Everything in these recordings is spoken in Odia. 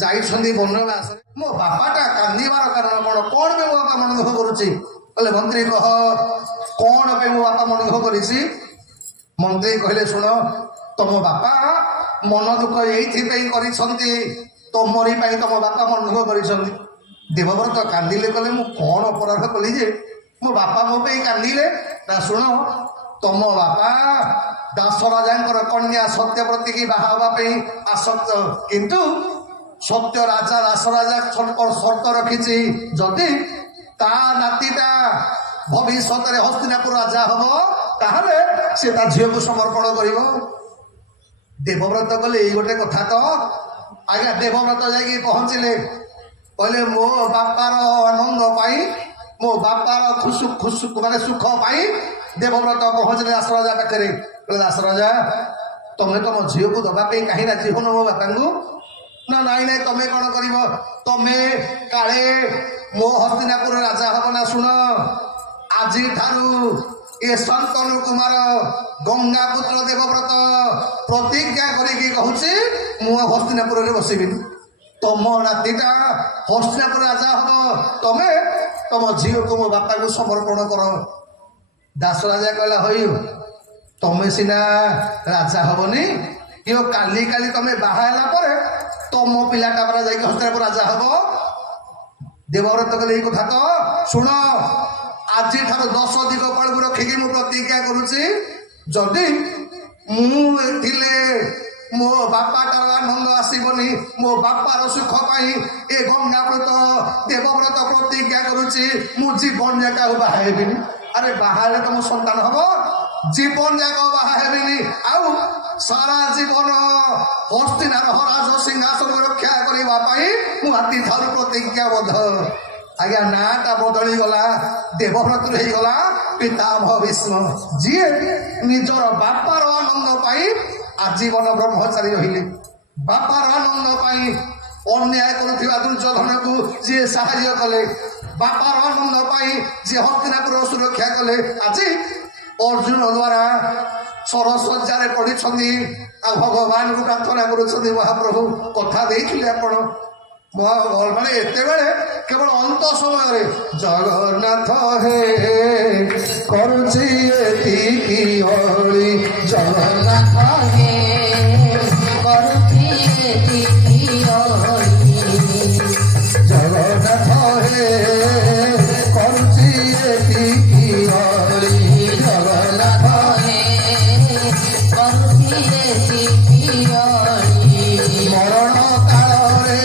ଯାଇଛନ୍ତି ବନବାସରେ। ମୋ ବାପାଟା କାନ୍ଦିବାର କାରଣ କ'ଣ? କ'ଣ ପାଇଁ ମୋ ବାପା ମନ ଦୁଃଖ କରୁଛି? କହିଲେ ମନ୍ତ୍ରୀ କହ କ'ଣ ପାଇଁ ମୋ ବାପା ମନ ଦୁଃଖ କରିଛି? ମନ୍ତ୍ରୀ କହିଲେ ଶୁଣ, ତମ ବାପା ମନ ଦୁଃଖ ଏଇଥିପାଇଁ କରିଛନ୍ତି, ତମରି ପାଇଁ ତମ ବାପା ମନ ଦୁଃଖ କରିଛନ୍ତି। ଦେବବ୍ରତ କାନ୍ଦିଲେ, କହିଲେ ମୁଁ କ'ଣ ଅପରାଧ କଲି ଯେ ମୋ ବାପା ମୋ ପାଇଁ କାନ୍ଦିଲେ? ନା ଶୁଣ, ତମ ବାପା ଦାସ ରାଜାଙ୍କର କନ୍ୟା ସତ୍ୟବ୍ରତୀକି ବାହା ହେବା ପାଇଁ ଆସକ୍ତ, କିନ୍ତୁ ସତ୍ୟ ରାଜା ଦାସ ରାଜା ସର୍ତ୍ତ ରଖିଛି, ଯଦି ତା ନାତିଟା ଭବିଷ୍ୟତରେ ହସ୍ତିନାପୁର ରାଜା ହବ ତାହେଲେ ସେ ତା ଝିଅକୁ ସମର୍ପଣ କରିବ। ଦେବବ୍ରତ କହିଲେ ଏଇ ଗୋଟେ କଥା ତ। ଆଜ୍ଞା ଦେବବ୍ରତ ଯାଇକି ପହଞ୍ଚିଲେ, କହିଲେ ମୋ ବାପାର ଆନନ୍ଦ ପାଇଁ, ମୋ ବାପାର ମାନେ ସୁଖ ପାଇଁ ଦେବବ୍ରତ ପହଞ୍ଚିଲେ ଦାସ ରାଜା ପାଖରେ। କହିଲେ ଦାସ ରାଜା, ତମେ ତମ ଝିଅକୁ ଦବା ପାଇଁ କାହିଁ ରାଜି ହଉନ ମୋ ବାପାଙ୍କୁ? ନା ନାଇଁ ନାଇଁ, ତମେ କ'ଣ କରିବ? ତମେ କାଳେ ମୋ ହସ୍ତିନାପୁର ରାଜା ହବ ନା? ଶୁଣ, ଆଜିଠାରୁ ଏ ଶାନ୍ତନୁ କୁମାର ଗଙ୍ଗାପୁତ୍ର ଦେବବ୍ରତ ପ୍ରତିଜ୍ଞା କରିକି କହୁଛି ମୁଁ ହସ୍ତିନାପୁରରେ ବସିବିନି। ତମ ନାତିଟା ହସ୍ତିନାପୁର ରାଜା ହବ, ତମେ ତମ ଝିଅକୁ ମୋ ବାପାକୁ ସମର୍ପଣ କର। ଦାସ ରାଜା କହିଲା ହଇ, ତମେ ସିନା ରାଜା ହବନି, ଇଏ କାଲି କାଲି ତମେ ବାହା ହେଲା ପରେ ତମ ପିଲାଟା ପରା ଯାଇକି ହସ୍ତିନାପୁର ରାଜା ହବ। ଦେବବ୍ରତ କହିଲେ ଏଇ କଥା ତ। ଶୁଣ, ଆଜିଠାରୁ 10 ଦିଗ ପାଳକୁ ରଖିକି ମୁଁ ପ୍ରତିଜ୍ଞା କରୁଛି, ଯଦି ମୁଁ ଥିଲେ ମୋ ବାପାଟାର ଆନନ୍ଦ ଆସିବନି, ମୋ ବାପାର ସୁଖ ପାଇଁ ଏ ଗଙ୍ଗାବ୍ରତ ଦେବବ୍ରତ ପ୍ରତିଜ୍ଞା କରୁଛି ମୁଁ ଜୀବନ ଯାକ ଆଉ ବାହା ହେବିନି। ଆରେ ବାହା ହେଲେ ତମ ସନ୍ତାନ ହବ, ଜୀବନ ଯାକ ବାହା ହେବିନି, ଆଉ ସାରା ଜୀବନ ହସ୍ତିନାର ରାଜ ସିଂହାସନ ରକ୍ଷା କରିବା ପାଇଁ ମୁଁ ହାତୀ ଠାରୁ ପ୍ରତିଜ୍ଞାବଦ୍ଧ। ଆଜ୍ଞା ନାଁଟା ବଦଳିଗଲା, ଦେବବ୍ରତ ହେଇଗଲା ପିତାମହ ଭୀଷ୍ମ, ଯିଏ ନିଜର ବାପାର ଆନନ୍ଦ ପାଇଁ ଆଜୀବନ ବ୍ରହ୍ମଚାରୀ ରହିଲେ। ବାପାର ଆନନ୍ଦ ପାଇଁ ଅନ୍ୟାୟ କରୁଥିବା ଦୁର୍ଯ୍ୟୋଧନକୁ ଯିଏ ସାହାଯ୍ୟ କଲେ, ବାପାର ଆନନ୍ଦ ପାଇଁ ଯିଏ ହସ୍ତିନାପୁର ସୁରକ୍ଷା କଲେ, ଆଜି ଅର୍ଜୁନ ଦ୍ୱାରା ସରଶଯ୍ୟାରେ ପଡ଼ିଛନ୍ତି ଆଉ ଭଗବାନଙ୍କୁ ପ୍ରାର୍ଥନା କରୁଛନ୍ତି ମହାପ୍ରଭୁ କଥା ଦେଇଥିଲେ ଆପଣ ମାନେ ଏତେବେଳେ କେବଳ ଅନ୍ତ ସମୟରେ ଜଗନ୍ନାଥ ହେ କରୁଛି ଏତିକି ଅଳି, ଜଗନ୍ନାଥ ହେ କରୁଛି ଏତିକି ଅଳି, ଜଗନ୍ନାଥ ହେ କରୁଛି ଏତିକି ଅଳି, ଜଗନ୍ନାଥ ହେ କରୁଛି ଏତିକି ଅଳି, ମରଣ କାଳରେ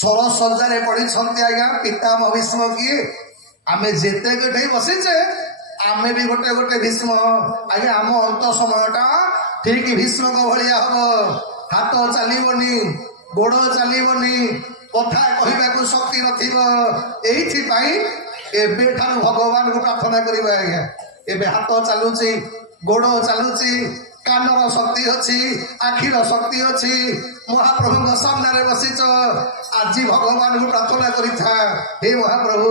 ସରଶଯ୍ୟାରେ ପଡ଼ିଛନ୍ତି। ଆଜ୍ଞା ପିତାମହ ଭୀଷ୍ମ କିଏ? ଆମେ ଯେତେ ଗୋଟେଇ ବସିଛେ ଆମେ ବି ଗୋଟେ ଗୋଟେ ଭୀଷ୍ମ। ଆଜ୍ଞା ଆମ ଅନ୍ତ ସମୟଟା ଠିକ ଭୀଷ୍ମଙ୍କ ଭଳିଆ ହବ। ହାତ ଚାଲିବନି, ଗୋଡ଼ ଚାଲିବନି, କଥା କହିବାକୁ ଶକ୍ତି ନଥିବ। ଏଇଥିପାଇଁ ଏବେଠାରୁ ଭଗବାନଙ୍କୁ ପ୍ରାର୍ଥନା କରିବା। ଆଜ୍ଞା ଏବେ ହାତ ଚାଲୁଛି, ଗୋଡ଼ ଚାଲୁଛି, କାନର ଶକ୍ତି ଅଛି, ଆଖିର ଶକ୍ତି ଅଛି, ମହାପ୍ରଭୁଙ୍କ ସାମ୍ନାରେ ବସିଛ, ଆଜି ଭଗବାନଙ୍କୁ ପ୍ରାର୍ଥନା କରିଥା, ହେ ମହାପ୍ରଭୁ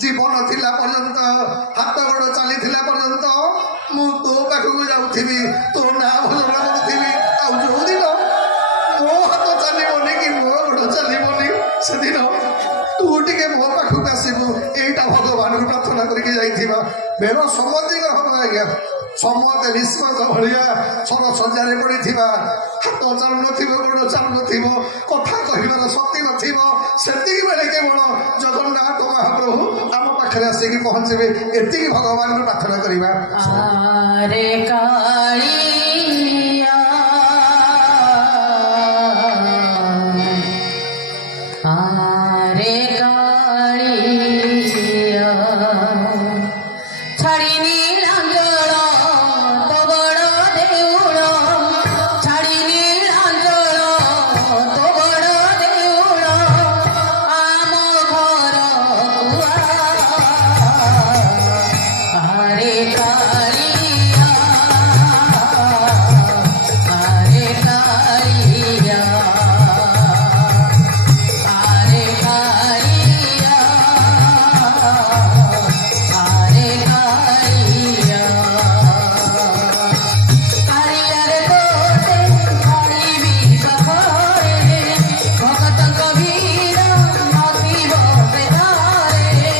ଜୀବନ ଥିଲା ପର୍ଯ୍ୟନ୍ତ, ହାତ ଗୋଡ଼ ଚାଲିଥିଲା ପର୍ଯ୍ୟନ୍ତ ମୁଁ ତୋ ପାଖକୁ ଯାଉଥିବି, ତୋ ନାଁ ଭଜନ କରୁଥିବି। ଆଉ ଯୋଉଦିନ ମୋ ହାତ ଚାଲିବନି କି ମୋ ଗୋଡ଼ ଚାଲିବନି, ସେଦିନ ତୁ ଟିକେ ମୋ ପାଖକୁ ଆସିବୁ। ଏଇଟା ଭଗବାନଙ୍କୁ କରିକି ଯାଇଥିବା ବେଳ ସମସ୍ତଙ୍କର ହବ ଆଜ୍ଞା। ସମସ୍ତେ ନିଷ୍ପଦ ଭଳିଆ ସରସଜାରେ ପଡ଼ିଥିବା, ହାତ ଚାଲୁନଥିବ, ଗୋଡ଼ ଚାଲୁନଥିବ, କଥା କହିବାର ଶକ୍ତି ନଥିବ। ସେତିକି ବେଳେ କେବଳ ଜଗନ୍ନାଥ ମହାପ୍ରଭୁ ଆମ ପାଖରେ ଆସିକି ପହଞ୍ଚିବେ। ଏତିକି ଭଗବାନଙ୍କୁ ପ୍ରାର୍ଥନା କରିବା। ଆରେ କାଳିଆ ଆରେ କାଳିଆ ଛାଡ଼ିନି ଲାଞ୍ଜଳ ତୋ ବଡ଼ ଦେଉଳ, ଛାଡ଼ିନି ଲାଞ୍ଜଳ ତୋ ବଡ଼ ଦେଉଳ, ଆମ ଘର ଆରେ କାଳିଆ ଆରେ କାଳିଆ ଆରେ କାଳିଆ ଆରେ କାଳିଆ କାଳିଆରେ ତୋତେ ଛାଡ଼ିବି ସହରେ, ଭକ୍ତଙ୍କ ଭିଡ଼ ନଥିବ ବେଧାରେ,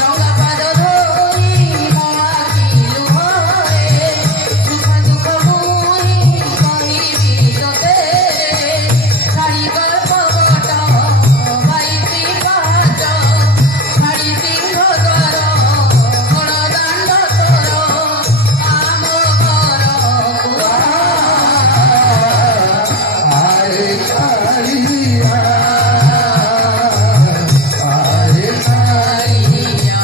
ରଙ୍ଗା ପାଦ ଧରି ମୋ ଆଖି ଲୁହରେ, ସୁଖ ଦୁଃଖ ମୁହିଁ କହିବି ତୋତେ, ଛାଡ଼ି କଳ୍ପବଟ ବାଇଶି ପାହାଚ, ଛାଡ଼ି ସିଂହ ଦ୍ୱାର ବଡ଼ଦାଣ୍ଡ ତୋର, ଆମ ଘର ଆରେ କାଳିଆ ଆରେ କାଳିଆ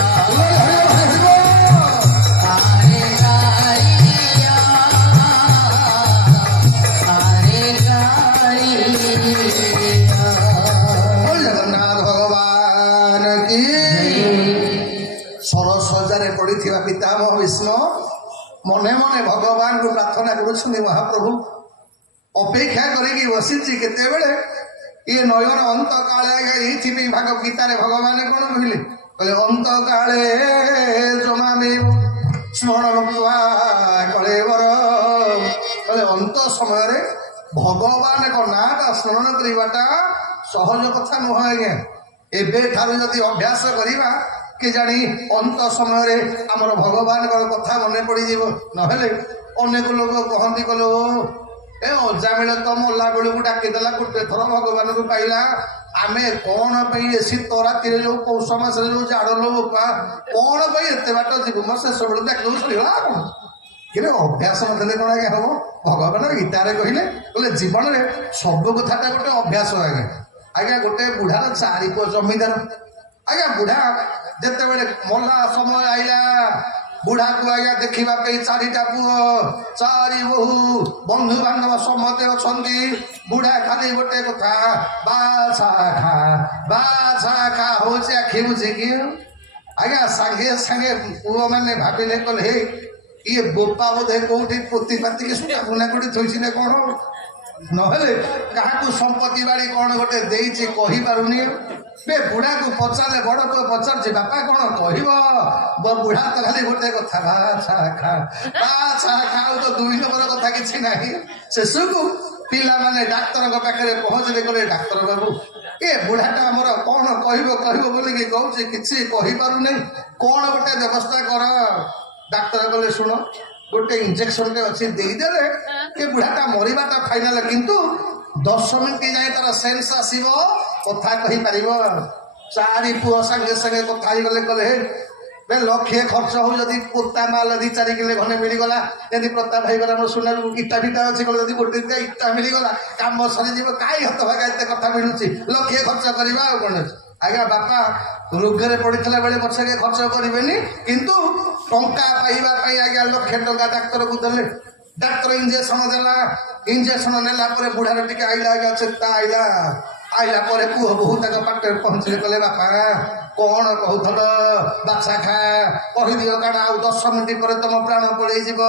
ଆରେ କାଳିଆ ଆରେ କାଳିଆ। ଜଗନ୍ନାଥ ଭଗବାନ କି ସରସଜାରେ ପଡ଼ିଥିବା ପିତାମହ ଭୀଷ୍ମ ମନେ ମନେ ଭଗବାନଙ୍କୁ ପ୍ରାର୍ଥନା କରୁଛନ୍ତି। ମହାପ୍ରଭୁ ଅପେକ୍ଷା କରିକି ବସିଛି କେତେବେଳେ ଇଏ ନୟନ ଅନ୍ତ କାଳେ ଏଇଥିପାଇଁ ଭାଗ ଗୀତାରେ ଭଗବାନ କଣ କହିଲେ? କହିଲେ ଅନ୍ତ କାଳେ ଜମାମେ ସ୍ମରଣ କଳେବର। କହିଲେ ଅନ୍ତ ସମୟରେ ଭଗବାନଙ୍କ ନାଁଟା ସ୍ମରଣ କରିବାଟା ସହଜ କଥା ନୁହଁ ଆଜ୍ଞା। ଏବେଠାରୁ ଯଦି ଅଭ୍ୟାସ କରିବା କେଜାଣି ଅନ୍ତ ସମୟରେ ଆମର ଭଗବାନଙ୍କର କଥା ମନେ ପଡ଼ିଯିବ। ନହେଲେ ଅନେକ ଲୋକ କହନ୍ତି କହିଲେ ଓ ଏ ଅଜାମିଳ ତ ମଲା ବେଳକୁ ଡାକିଦେଲା, ଗୋଟେ ଥର ଭଗବାନଙ୍କୁ ପାଇଲା, ଆମେ କଣ ପାଇଁ ଏ ଶୀତ ରାତିରେ ଯୋଉ ପୌଷ ମାସରେ ଯୋଉ ଜାଡ଼ ଲୋ ବା କଣ ପାଇଁ ଏତେ ବାଟ ଯିବୁ ମୋ ଶେଷ ବେଳକୁ ଡାକିଦେବୁ ସରିଗଲା କଣ? କିନ୍ତୁ ଅଭ୍ୟାସ ନଦେଲେ କଣ ଆଜ୍ଞା ହବ? ଭଗବାନ ଗୀତାରେ କହିଲେ ଜୀବନରେ ସବୁ କଥାଟା ଗୋଟେ ଅଭ୍ୟାସ ଆଜ୍ଞା। ଆଜ୍ଞା ଗୋଟେ ବୁଢ଼ାର 4 ପୁଅ ଜମିଦାର। ଆଜ୍ଞା ବୁଢ଼ା ଯେତେବେଳେ ମଲା ସମୟ ଆଇଲା, ବୁଢ଼ାକୁ ଆଜ୍ଞା ଦେଖିବା ପାଇଁ 4ଟା ପୁଅ 4 ବୋହୂ ବନ୍ଧୁବାନ୍ଧବ ସମସ୍ତେ ଅଛନ୍ତି। ବୁଢ଼ା ଖାଲି ଗୋଟେ କଥା ବାଛା ଖା ହଉଛି ଆଖି ବୁଝିକି। ଆଜ୍ଞା ସାଙ୍ଗେ ସାଙ୍ଗେ ପୁଅ ମାନେ ଭାବିଲେ କହିଲେ ହେ ଇଏ ବୋପା ବୋଧେ କୋଉଠି ପୋତି ପାତିକି ସୁନା କୋଉଠି ଥୋଇଛି ନା କଣ, ନହେଲେ କାହାକୁ ସମ୍ପତ୍ତି ବାଡ଼ି କଣ ଗୋଟେ ଦେଇଛି କହିପାରୁନି। ବେ ବୁଢ଼ାକୁ ପଚାରିଲେ, ବଡ଼ ପୁଅ ପଚାରୁଛି ବାପା କଣ କହିବ? ବୁଢ଼ା ତ ଖାଲି ଗୋଟେ କଥା ବାଛା ଖା ଆଉ ତ 2 ନମ୍ବର କଥା କିଛି ନାହିଁ। ଶେଷକୁ ପିଲାମାନେ ଡାକ୍ତରଙ୍କ ପାଖରେ ପହଞ୍ଚିଲେ, କହିଲେ ଡାକ୍ତର ବାବୁ ଏ ବୁଢ଼ାଟା ଆମର କଣ କହିବ ବୋଲିକି କହୁଛି, କିଛି କହିପାରୁନି, କଣ ଗୋଟେ ବ୍ୟବସ୍ଥା କର। ଡାକ୍ତର କହିଲେ ଶୁଣ ଗୋଟେ ଇଞ୍ଜେକ୍ସନଟେ ଅଛି ଦେଇଦେଲେ ଏ ବୁଢ଼ାଟା ମରିବାଟା ଫାଇନାଲ, କିନ୍ତୁ 10 ମିନିଟ୍ ଯାଏ ତାର ସେନ୍ସ ଆସିବ, କଥା କହିପାରିବ। 4 ପୁଅ ସାଙ୍ଗେ ସାଙ୍ଗେ କଥା ହେଇଗଲେ, କହିଲେ ହେ ଲକ୍ଷେ ଖର୍ଚ୍ଚ ହଉ ଯଦି ପୋତା ମାଲ 2-4 କିଲୋ ଖଣ୍ଡେ ମିଳିଗଲା, ଯଦି ପ୍ରତାପ ଭାଇଗଲା ଆମର ସୁନାରୁ ଇଟା ଫିଟା ଅଛି, କହିଲେ ଯଦି ଗୋଟେ ଦିଟା ଇଟା ମିଳିଗଲା କାମ ସରିଯିବ, କାହିଁ ହତଭାଗା ଏତେ କଥା ମିଳୁଛି, ଲକ୍ଷେ ଖର୍ଚ୍ଚ କରିବା ଆଉ କଣ ଅଛି। ଆଜ୍ଞା ବାପା ରୋଗରେ ପଡ଼ିଥିଲା ବେଳେ ପଛକେ ଖର୍ଚ୍ଚ କରିବେନି, କିନ୍ତୁ ଟଙ୍କା ପାଇବା ପାଇଁ ଆଜ୍ଞା 1,00,000 ଟଙ୍କା ଡାକ୍ତରକୁ ଦେଲେ। ଡାକ୍ତର ଇଞ୍ଜେକ୍ସନ ଦେଲା, ଇଞ୍ଜେକ୍ସନ ନେଲା ପରେ ବୁଢ଼ାର ଟିକେ ଆଇଲା ଆଜ୍ଞା ଚେତା ଆଇଲା ପରେ ପୁଅ ବୋହୂ ତାଙ୍କ ପାଖରେ ପହଞ୍ଚିଲେ, କହିଲେ ବାପା କଣ କହୁଥିଲ ବାଛା ଖା କହିଦିଅ, କାରଣ ଆଉ 10 ମିନିଟ୍ ପରେ ତମ ପ୍ରାଣ ପଳେଇଯିବ,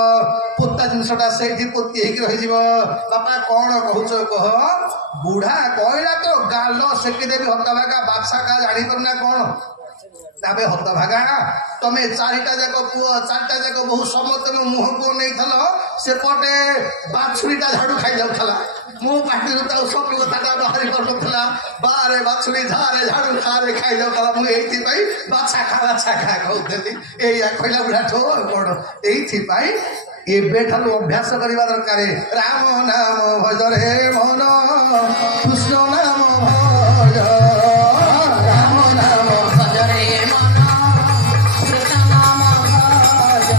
ପୋତା ଜିନିଷଟା ସେଇଠି ପୋତି ହେଇକି ରହିଯିବ। ବାପା କଣ କହୁଛ କହ? ବୁଢ଼ା କହିଲା ତ ଗାଲ ସେକିଦେବି ହତଭାଗା, ବାଛା ଖା ଜାଣିପାରୁନା କଣ? ତାପରେ ହତଭାଗା ତମେ 4ଟା ଯାକ ପୁଅ 4ଟା ଯାକ ବୋହୂ ସମସ୍ତେ ମୋ ମୁହଁକୁ ନେଇଥିଲ, ସେପଟେ ବାଛୁରୀଟା ଝାଡୁ ଖାଇଯାଉଥିଲା, ମୋ ପାଟିରୁ ତ ସବୁ କଥାଟା ବାହାରି ପାରୁନଥିଲା, ବାରେ ବାଛୁରୀ ଝାରେ ଝାଡୁ ଖାରେ ଖାଇଯାଉଥିଲା। ମୁଁ ଏଇଥିପାଇଁ ବାଛା ଖା ବାଛା ଖା କହୁଥିଲି ଏଇଆ କହିଲା ବୁଢ଼ାଠୁ ବଡ଼ ଏଇଥିପାଇଁ ଏବେଠାରୁ ଅଭ୍ୟାସ କରିବା ଦରକାର ରାମ ନାମ ଭଜରେ ମନ କୃଷ୍ଣ ନାମ ଭଜ ରାମ ନାମ ଭଜରେ ମନ କୃଷ୍ଣ ନାମ ଭଜ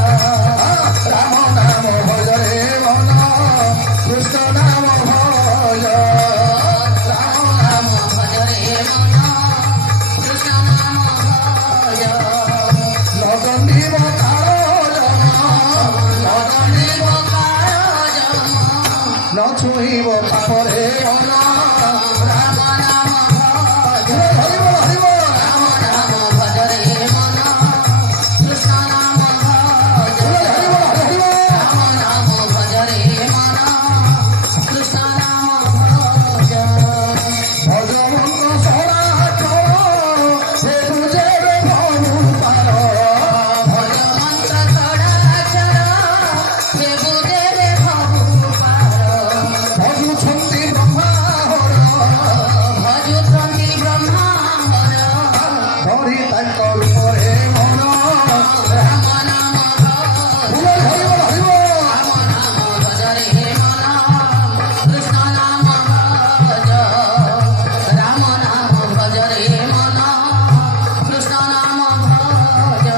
ରାମ ନାମ ଭଜରେ ମନ କୃଷ୍ଣ ନାମ ଭଜ ରାମ ନାମ ଭଜରେ ମନ କୃଷ୍ଣ ନାମ ଭଜ ନଗଣ୍ଡିବ କାଳ ନଗଣିବ କାଳ ଜମ ନ ଛୁଇଁବ ପାପରେ ମନ ରାମ ନାମ ଭଜ ହରିବ ହରିବ ରାମ ନାମ ଭଜରେ ମନ କୃଷ୍ଣ ନାମ ଭଜ ହରିବ ହରିବ ରାମ ନାମ ଭଜରେ ମନ କୃଷ୍ଣ ନାମ ଭଜ ଭଜମଙ୍କ ସରାଟ ସେ ପୂଜେରେ ଭନୁ ପାର ଭଜ ମନ୍ତ୍ର ତଡ଼ାକ୍ଷର ଦେବୁ ଦେବେ ଭବୁ ପାର ଭଜୁଛନ୍ତି ବ୍ରହ୍ମାହର ଭଜୁଛନ୍ତି ବ୍ରହ୍ମାମ୍ବର ଧରି ତାଙ୍କ ରୂପରେ ମନ ରାମ ନାମ ଭଜ ହରିବ ହରିବ ରାମ ନାମ ଭଜରେ ମନ କୃଷ୍ଣ ନାମ ଭଜ ରାମ ନାମ ଭଜରେ ମନ କୃଷ୍ଣ ନାମ ଭଜ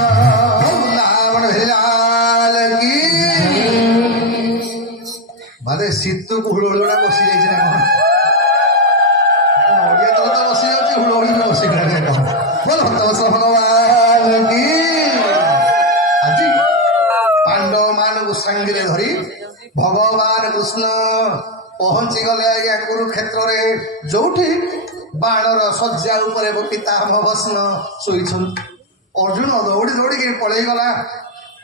ବୃନ୍ଦାବନ ଭେଲାଲ କି ମାନେ ଶୀତକୁ ହୁଳହୁଳିଟା ବସି ଯାଇଛି ନା କଣ ଓଡ଼ିଆ ତ ବସି ଯାଉଛି ହୁଳହୁଳିରେ ବସି ଗଲାଣି ନା କଣ ବୋଲ ଭକ୍ତବତ୍ସ ଭଗବାନ କି ଆଜି ପାଣ୍ଡବ ମାନଙ୍କୁ ସାଙ୍ଗରେ ଧରି ଭଗବାନ କୃଷ୍ଣ ପହଞ୍ଚି ଗଲେ ଆଜ୍ଞା କୁରୁକ୍ଷେତ୍ରରେ ଯୋଉଠି ବାଣର ଶଯ୍ୟା ଉପରେ ପିତାମହ ଭସ୍ମ ଶୋଇଛନ୍ତି ଅର୍ଜୁନ ଦୌଡ଼ି ଦୌଡ଼ିକି ପଳେଇଗଲା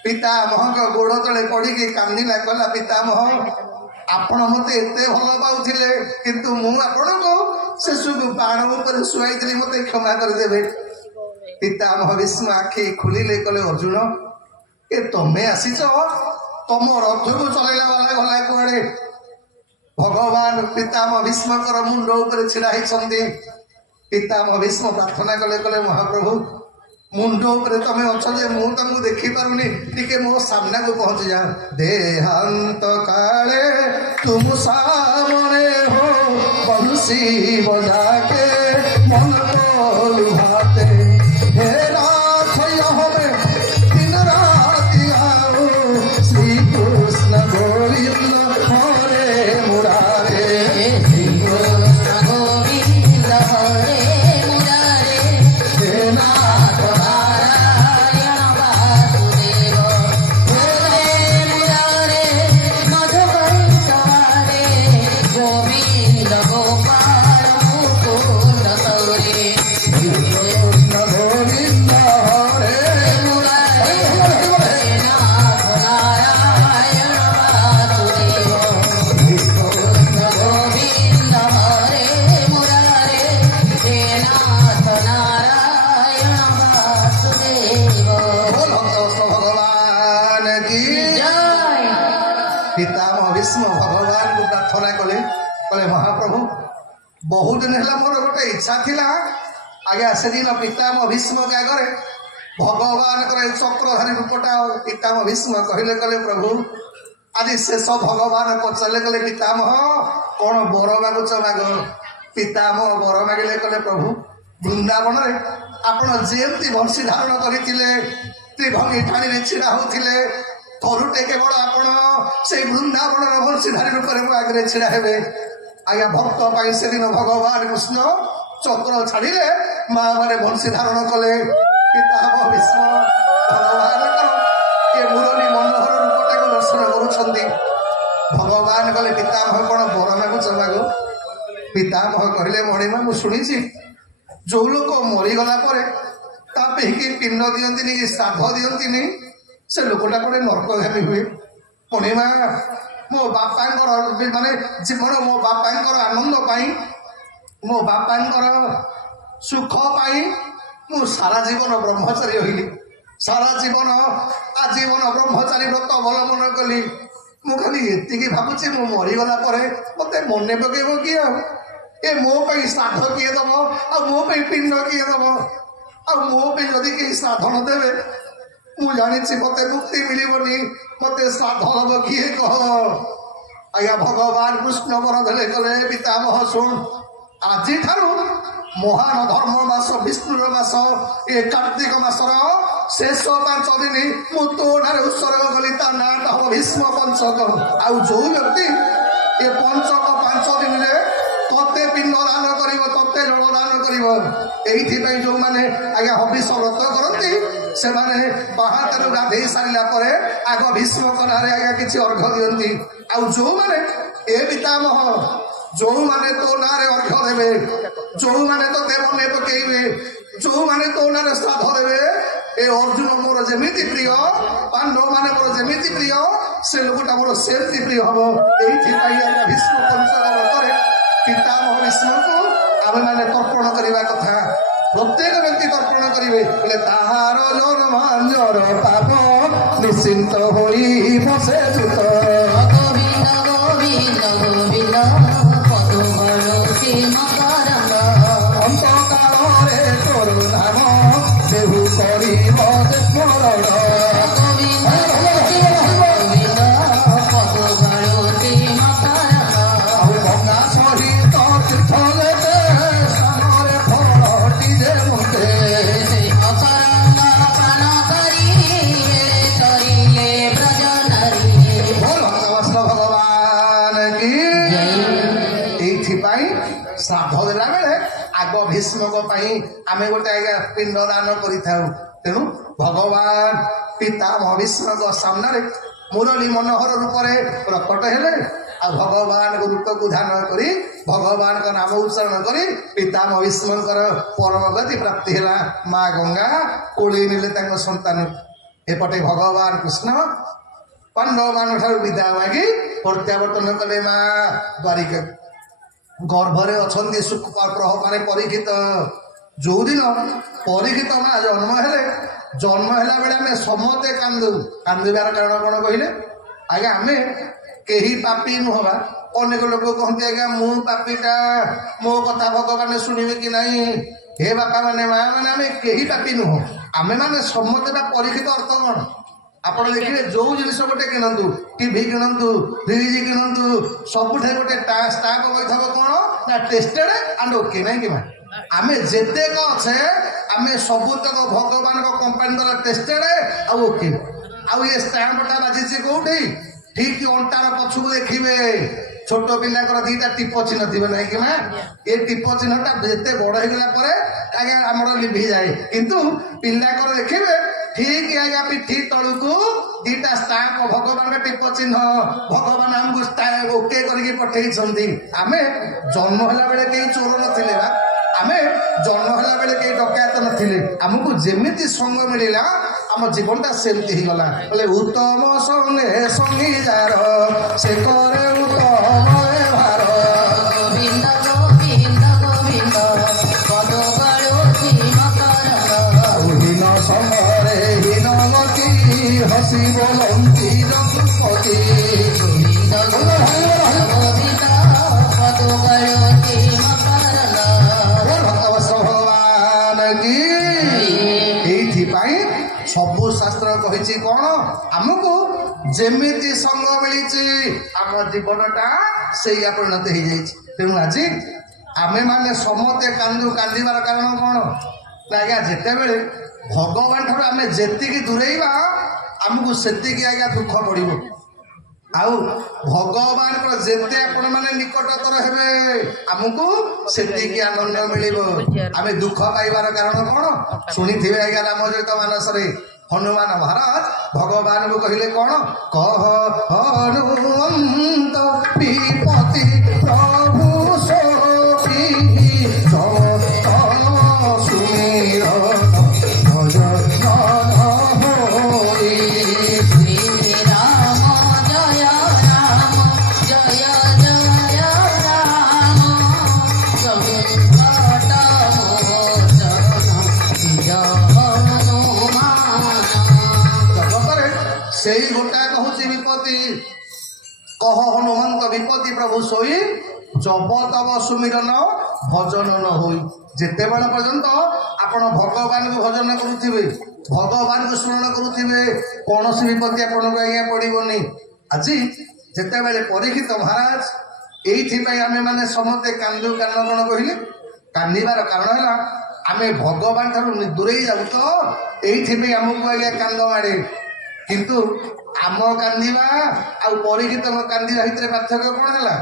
ପିତାମହଙ୍କ ଗୋଡ଼ ତଳେ ପଡ଼ିକି କାନ୍ଦିଲା କହିଲା ପିତାମହ ଆପଣ ମତେ ଏତେ ଭଲ ପାଉଥିଲେ କିନ୍ତୁ ମୁଁ ଆପଣଙ୍କୁ ଶିଶୁକୁ ବାଣ ଉପରେ ଶୁଆଇଥିଲି ମତେ କ୍ଷମା କରିଦେବେ ପିତାମହ ଭୀଷ୍ମ ଆଖି ଖୋଲିଲେ କହିଲେ ଅର୍ଜୁନ ଏ ତମେ ଆସିଛ ତମ ରଥକୁ ଚଲେଇଲା ବାଲା ଗଲା କୁଆଡେ ଭଗବାନ ପିତାମହ ଭୀଷ୍ମଙ୍କର ମୁଣ୍ଡ ଉପରେ ଛିଡା ହେଇଛନ୍ତି ପିତାମହ ଭୀଷ୍ମ ପ୍ରାର୍ଥନା କଲେ କହିଲେ ମହାପ୍ରଭୁ ମୁଣ୍ଡ ଉପରେ ତମେ ଅଛ ଯେ ମୁଁ ତମକୁ ଦେଖିପାରୁନି ଟିକେ ମୋ ସାମ୍ନାକୁ ପହଞ୍ଚି ଯା ଦେହାନ୍ତ କାଳେ ତୁମ ସାମନେ ହୋ ବଂଶୀ ବଜାକେ ମନ को लुभाते हे रात হবে दिन रात आओ श्री कृष्ण गोविंद हरे मुरारे श्री कृष्ण गोविंद हरे मुरारे हे नाथ नारायण वासुदेव हरे मुरारे मधुकैटवारे गोविंद गोपाल मुकुंद सौरे कृष्ण गोविंद हरे मुरारे हरे नाथ नारायण वासुदेव कृष्ण गोविंद हरे मुरारे हे नाथ नारायण वासुदेव बोल भक्त भगवान की जय पितामह भीष्म भगवान को प्रार्थना कले कले महाप्रभु बहुत दिन है मोर गोटे इच्छा थिला आगे से दिन पितामह भीष्म के आगे भगवान चक्रधारी रूपटा पितामह भीष्म कहले कले प्रभु आज शेष भगवान पचारे कले पितामह कौन बर मागुच माग पितामह बर मागिले कले प्रभु वृंदावन रे आपण जेमती बंशी धारण करथिले त्रिभंगी ठाणी छिड़ा होथिले थरुटे केवल आपण से वृंदावन बंशीधारी रूप में आगे छिड़ा हेबे आज्ञा भक्त पाई से दिन भगवान कृष्ण चक्र छाड़िले माँ माने बंशी धारण कले पितामह भीष्म भगवान ये मुरली मनोहर रूपटा को दर्शन करुछंती भगवान कले पितामह कौन बर मागुच मागो पितामह कहले मणिमा मु शुणी जो लोक मरीगला कि पिंड दियंती कि श्राद्ध दियंती से लोकटा कौन नरकघामी हुए मणिमा मो बापांकर माने जीवन मो बापांकर आनंद पाई मो बापांकर सुख पाई मु सारा जीवन ब्रह्मचारी रही सारा जीवन आजीवन ब्रह्मचारी व्रत अवलंबन कली मु खाली एतिकी भावुची मु मरीगला मत मन पकेब किए ए मो श्राद्ध किए दब आ मो पिंड किए दब आ ଆଉ ମୋ ପାଇଁ ଯଦି କେହି ସାଧନ ଦେବେ ମୁଁ ଜାଣିଛି ମତେ ମୁକ୍ତି ମିଳିବନି। ମତେ ସାଧନ ହବ କିଏ କହ? ଆଜ୍ଞା ଭଗବାନ କୃଷ୍ଣ ବର ଦେଲେ ଗଲେ ପିତାମହ ଶୁଣ, ଆଜିଠାରୁ ମହାନ ଧର୍ମ ମାସ ବିଷ୍ଣୁର ମାସ ଏ କାର୍ତ୍ତିକ ମାସର ଶେଷ 5 ଦିନ ମୁଁ ତୋ ଠାରେ ଉତ୍ସର୍ଗ କଲି। ତା ନାଁଟା ହବ ଭୀଷ୍ମ ପଞ୍ଚକ। ଆଉ ଯୋଉ ବ୍ୟକ୍ତି ଏ ପଞ୍ଚକ 5 ଦିନରେ ତତେ ପିଣ୍ଡ ଦାନ କରିବ, ତତେ ଜଳ ଦାନ କରିବ, ଏଇଥିପାଇଁ ଯୋଉମାନେ ଆଜ୍ଞା ହବିଷ ବ୍ରତ କରନ୍ତି ସେମାନେ ବାହାରୁ ଗାଧେଇ ସାରିଲା ପରେ ଆଗ ଭୀଷ୍ମକ ନାଁରେ ଆଜ୍ଞା କିଛି ଅର୍ଘ୍ୟ ଦିଅନ୍ତି। ଆଉ ଯୋଉମାନେ ଏ ପିତାମହ ଯୋଉମାନେ ତୋ ନାଁରେ ଅର୍ଘ୍ୟ ଦେବେ, ଯୋଉମାନେ ତୋତେ ମନେ ପକେଇବେ, ଯୋଉମାନେ ତୋ ନାଁରେ ଶ୍ରାଦ୍ଧ ଦେବେ, ଏ ଅର୍ଜୁନ ମୋର ଯେମିତି ପ୍ରିୟ, ପାଣ୍ଡବ ମାନେ ମୋର ଯେମିତି ପ୍ରିୟ, ସେ ଲୋକଟା ମୋର ସେମିତି ପ୍ରିୟ ହବ। ଏଇଥିପାଇଁ ଆଜ୍ଞା ଭୀଷ୍ମ ପଞ୍ଚକ ବ୍ରତରେ ପିତାମହ ଭୀଷ୍ମକୁ ଆମେ ମାନେ ତର୍ପଣ କରିବା କଥା। ପ୍ରତ୍ୟେକ ବ୍ୟକ୍ତି ତର୍ପଣ କରିବେ। ହେଲେ ତାହାର ଜନମାଞ୍ଜର ପାପ ନିଶ୍ଚିନ୍ତ ହୋଇ ବସେ ଯୁତ। ଗୋବିନ୍ଦ ଗୋବିନ୍ଦ ଗୋବିନ୍ଦ ପଦୁ ଗଳୁଛି ମକରନ୍ଦ। ଅନ୍ତକାଳରେ ତୋର ନାମ ଦେହୁ କରିବ ସ୍ମରଣ। ଗୋବିନ୍ଦ ଗୋବିନ୍ଦ ପଦୁ ଗଳୁଛି ମକରନ୍ଦ। ଆଉ ଗଙ୍ଗା ସହିତ ତୀର୍ଥ ଯେତେ ସ୍ଥାନରେ ଫଳଟି ଯେ ମୁକ୍ତେ। ସେ ମକରନ୍ଦ ପାନ କରି କରିଲେ ବ୍ରଜ ନାରୀ। ଭଗବାନ ଭଗବାନ କି ଏଇଥିପାଇଁ ଶ୍ରାଦ୍ଧ ଦେଲା ବେଳେ ଆଗ ଭୀଷ୍ମକ ପାଇଁ ଆମେ ଗୋଟେ ଆଜ୍ଞା ପିଣ୍ଡ ଦାନ କରିଥାଉ। ତେଣୁ ଭଗବାନ ପିତାମହ ଭୀଷ୍ମକ ସାମ୍ନାରେ ମୁରଲୀ ମନୋହର ରୂପରେ ପ୍ରକଟ ହେଲେ। ଆଉ ଭଗବାନଙ୍କ ରୂପକୁ ଧ୍ୟାନ କରି ଭଗବାନଙ୍କ ନାମ ଉଚ୍ଚାରଣ କରି ପିତାମହ ଭୀଷ୍ମଙ୍କର ପରମ ଗତି ପ୍ରାପ୍ତି ହେଲା। ମା ଗଙ୍ଗା କୋଳି ନେଲେ ତାଙ୍କ ସନ୍ତାନ। ଏପଟେ ଭଗବାନ କୃଷ୍ଣ ପାଣ୍ଡବମାନଙ୍କ ଠାରୁ ବିଦାୟ ମାଗି ପ୍ରତ୍ୟାବର୍ତ୍ତନ କଲେ ମା ଦ୍ୱାରିକା। ଗର୍ଭରେ ଅଛନ୍ତି ମାନେ ପରୀକ୍ଷିତ। ଯୋଉଦିନ ପରୀକ୍ଷିତ ମା ଜନ୍ମ ହେଲେ, ଜନ୍ମ ହେଲା ବେଳେ ଆମେ ସମସ୍ତେ କାନ୍ଦୁ। କାନ୍ଦିବାର କାରଣ କଣ କହିଲେ? ଆଜ୍ଞା ଆମେ କେହି ପାପୀ ନୁହବା। ଅନେକ ଲୋକ କହନ୍ତି ଆଜ୍ଞା ମୁଁ ପାପୀଟା, ମୋ କଥା ଭଗବାନ ଶୁଣିବେ କି ନାହିଁ। ହେ ବାପା ମାନେ ମା ମାନେ ଆମେ କେହି ପାପୀ ନୁହଁ। ଆମେ ମାନେ ସମସ୍ତେ ବା ପରୀକ୍ଷିତ ଅର୍ଥ କଣ? ଆପଣ ଦେଖିବେ ଯୋଉ ଜିନିଷ ଗୋଟେ କିଣନ୍ତୁ, ଟିଭି କିଣନ୍ତୁ, ଫ୍ରିଜ କିଣନ୍ତୁ, ସବୁଠାରେ ଗୋଟେ ଷ୍ଟାମ୍ପ ବହିଥିବ କଣ ନା ଟେଷ୍ଟେଡ ଆଣ୍ଡ ଓକେ, ନାଇଁ କି ମା? ଆମେ ଯେତେକ ଅଛେ ଆମେ ସବୁତକ ଭଗବାନଙ୍କ କମ୍ପାନୀ ଦ୍ୱାରା ଟେଷ୍ଟେଡ ଆଉ ଓକେ। ଆଉ ଏ ଷ୍ଟାମ୍ପଟା ବାଜିଛି କୋଉଠି? ଠିକ ଅଣ୍ଟାର ପଛକୁ ଦେଖିବେ, ଛୋଟ ପିଲାଙ୍କର 2ଟା ଟିପ ଚିହ୍ନ ଥିବ, ନାଇଁ କି ମା? ଏ ଟିପ ଚିହ୍ନଟା ଯେତେ ବଡ ହେଇଗଲା ପରେ ଆଜ୍ଞା ଆମର ଲିଭିଯାଏ। କିନ୍ତୁ ପିଲାଙ୍କର ଦେଖିବେ ଠିକ ଆଜ୍ଞା ପିଠି ତଳକୁ 2ଟା ଷ୍ଟାମ୍ପ ଭଗବାନଙ୍କ ଟିପ ଚିହ୍ନ। ଭଗବାନ ଆମକୁ ଓକେ କରିକି ପଠେଇଛନ୍ତି। ଆମେ ଜନ୍ମ ହେଲା ବେଳେ କେହି ଚୋର ନଥିଲେ ବା, ଆମେ ଜନ୍ମ ହେଲା ବେଳେ କେହି ଡକାୟତ ନଥିଲେ। ଆମକୁ ଯେମିତି ସଙ୍ଗ ମିଳିଲା ଆମ ଜୀବନଟା ସେମିତି ହେଇଗଲା। ବୋଲେ ଉତ୍ତମ ସଙ୍ଗେ ସଙ୍ଗୀ ଯାର ସେ କରେ ଉତ୍ତମ ବ୍ୟବହାର। ଗୋବିନ୍ଦ ଗୋବିନ୍ଦ ଗୋବିନ୍ଦ ପଦୁ ଗଳୁଛି ମକରନ୍ଦ। ହୀନ ସମୟରେ ହୀନ ଗତି ହସି ବୋଲନ୍ତି ରଘୁପତି। ଗୋବିନ୍ଦ ଗୋବିନ୍ଦ ପଦୁ ଗଳୁଛି ମକରନ୍ଦ। ଭଗବାନ କି ଏଇଥିପାଇଁ ସବୁ ଶାସ୍ତ୍ର କହିଛି କଣ? ଆମକୁ ଯେମିତି ସଙ୍ଗ ମିଳିଛି ଆମ ଜୀବନଟା ସେଇଆ ପରିଣତ ହେଇଯାଇଛି। ତେଣୁ ଆଜି ଆମେ ମାନେ ସମସ୍ତେ କାନ୍ଦୁ। କାନ୍ଦିବାର କାରଣ କଣ? ନା ଆଜ୍ଞା ଯେତେବେଳେ ଭଗବାନ ଠାରୁ ଆମେ ଯେତିକି ଦୂରେଇବା ଆମକୁ ସେତିକି ଆଜ୍ଞା ଦୁଃଖ ପଡିବ। ଆଉ ଭଗବାନଙ୍କର ଯେତେ ଆପଣ ମାନେ ନିକଟତର ହେବେ ଆମକୁ ସେତିକି ଆନନ୍ଦ ମିଳିବ। ଆମେ ଦୁଃଖ ପାଇବାର କାରଣ କଣ? ଶୁଣିଥିବେ ଆଜ୍ଞା ରାମଚରିତ ମାନସରେ ହନୁମାନ ମହାରାଜ ଭଗବାନଙ୍କୁ କହିଲେ କଣ? କହ ହନୁମନ୍ତ ବିପତି ପ୍ରଭୁ ସୋପି ସୁମିର ଭଜ ହୋଇ। ଶ୍ରୀ ରାମ ଜୟ ରାମ ଜୟ ଜୟ ରାମ। ସଂକଟ ଜଗତରେ ସେଇ ଗୋଟା କହୁଛି ବିପତ୍ତି। କହ ହନୁମନ୍ତ ବିପତ୍ତି ପ୍ରଭୁ ସୋଇ ଜବ ତବ ସୁମିରନ ଭଜନ ନ ହୋଇ ଯେତେବେଳେ ପର୍ଯ୍ୟନ୍ତ ଆପଣ ଭଗବାନଙ୍କୁ ଭଜନ କରୁଥିବେ ଭଗବାନଙ୍କୁ ସ୍ମରଣ କରୁଥିବେ କୌଣସି ବିପତ୍ତି ଆପଣଙ୍କୁ ଆଜ୍ଞା ପଡ଼ିବନି। ଆଜି ଯେତେବେଳେ ପରୀକ୍ଷିତ ମହାରାଜ ଏଇଥିପାଇଁ ଆମେମାନେ ସମସ୍ତେ କାନ୍ଦୁ କାରଣ କ'ଣ କହିଲେ କାନ୍ଦିବାର କାରଣ ହେଲା ଆମେ ଭଗବାନ ଠାରୁ ଦୂରେଇ ଯାଉ ତ ଏଇଥିପାଇଁ ଆମକୁ ଆଜ୍ଞା କାନ୍ଦ ମାଡ଼େ। କିନ୍ତୁ ଆମ କାନ୍ଦିବା ଆଉ ପରୀକ୍ଷିତଙ୍କ କାନ୍ଦିବା ଭିତରେ ପାର୍ଥକ୍ୟ କ'ଣ ହେଲା?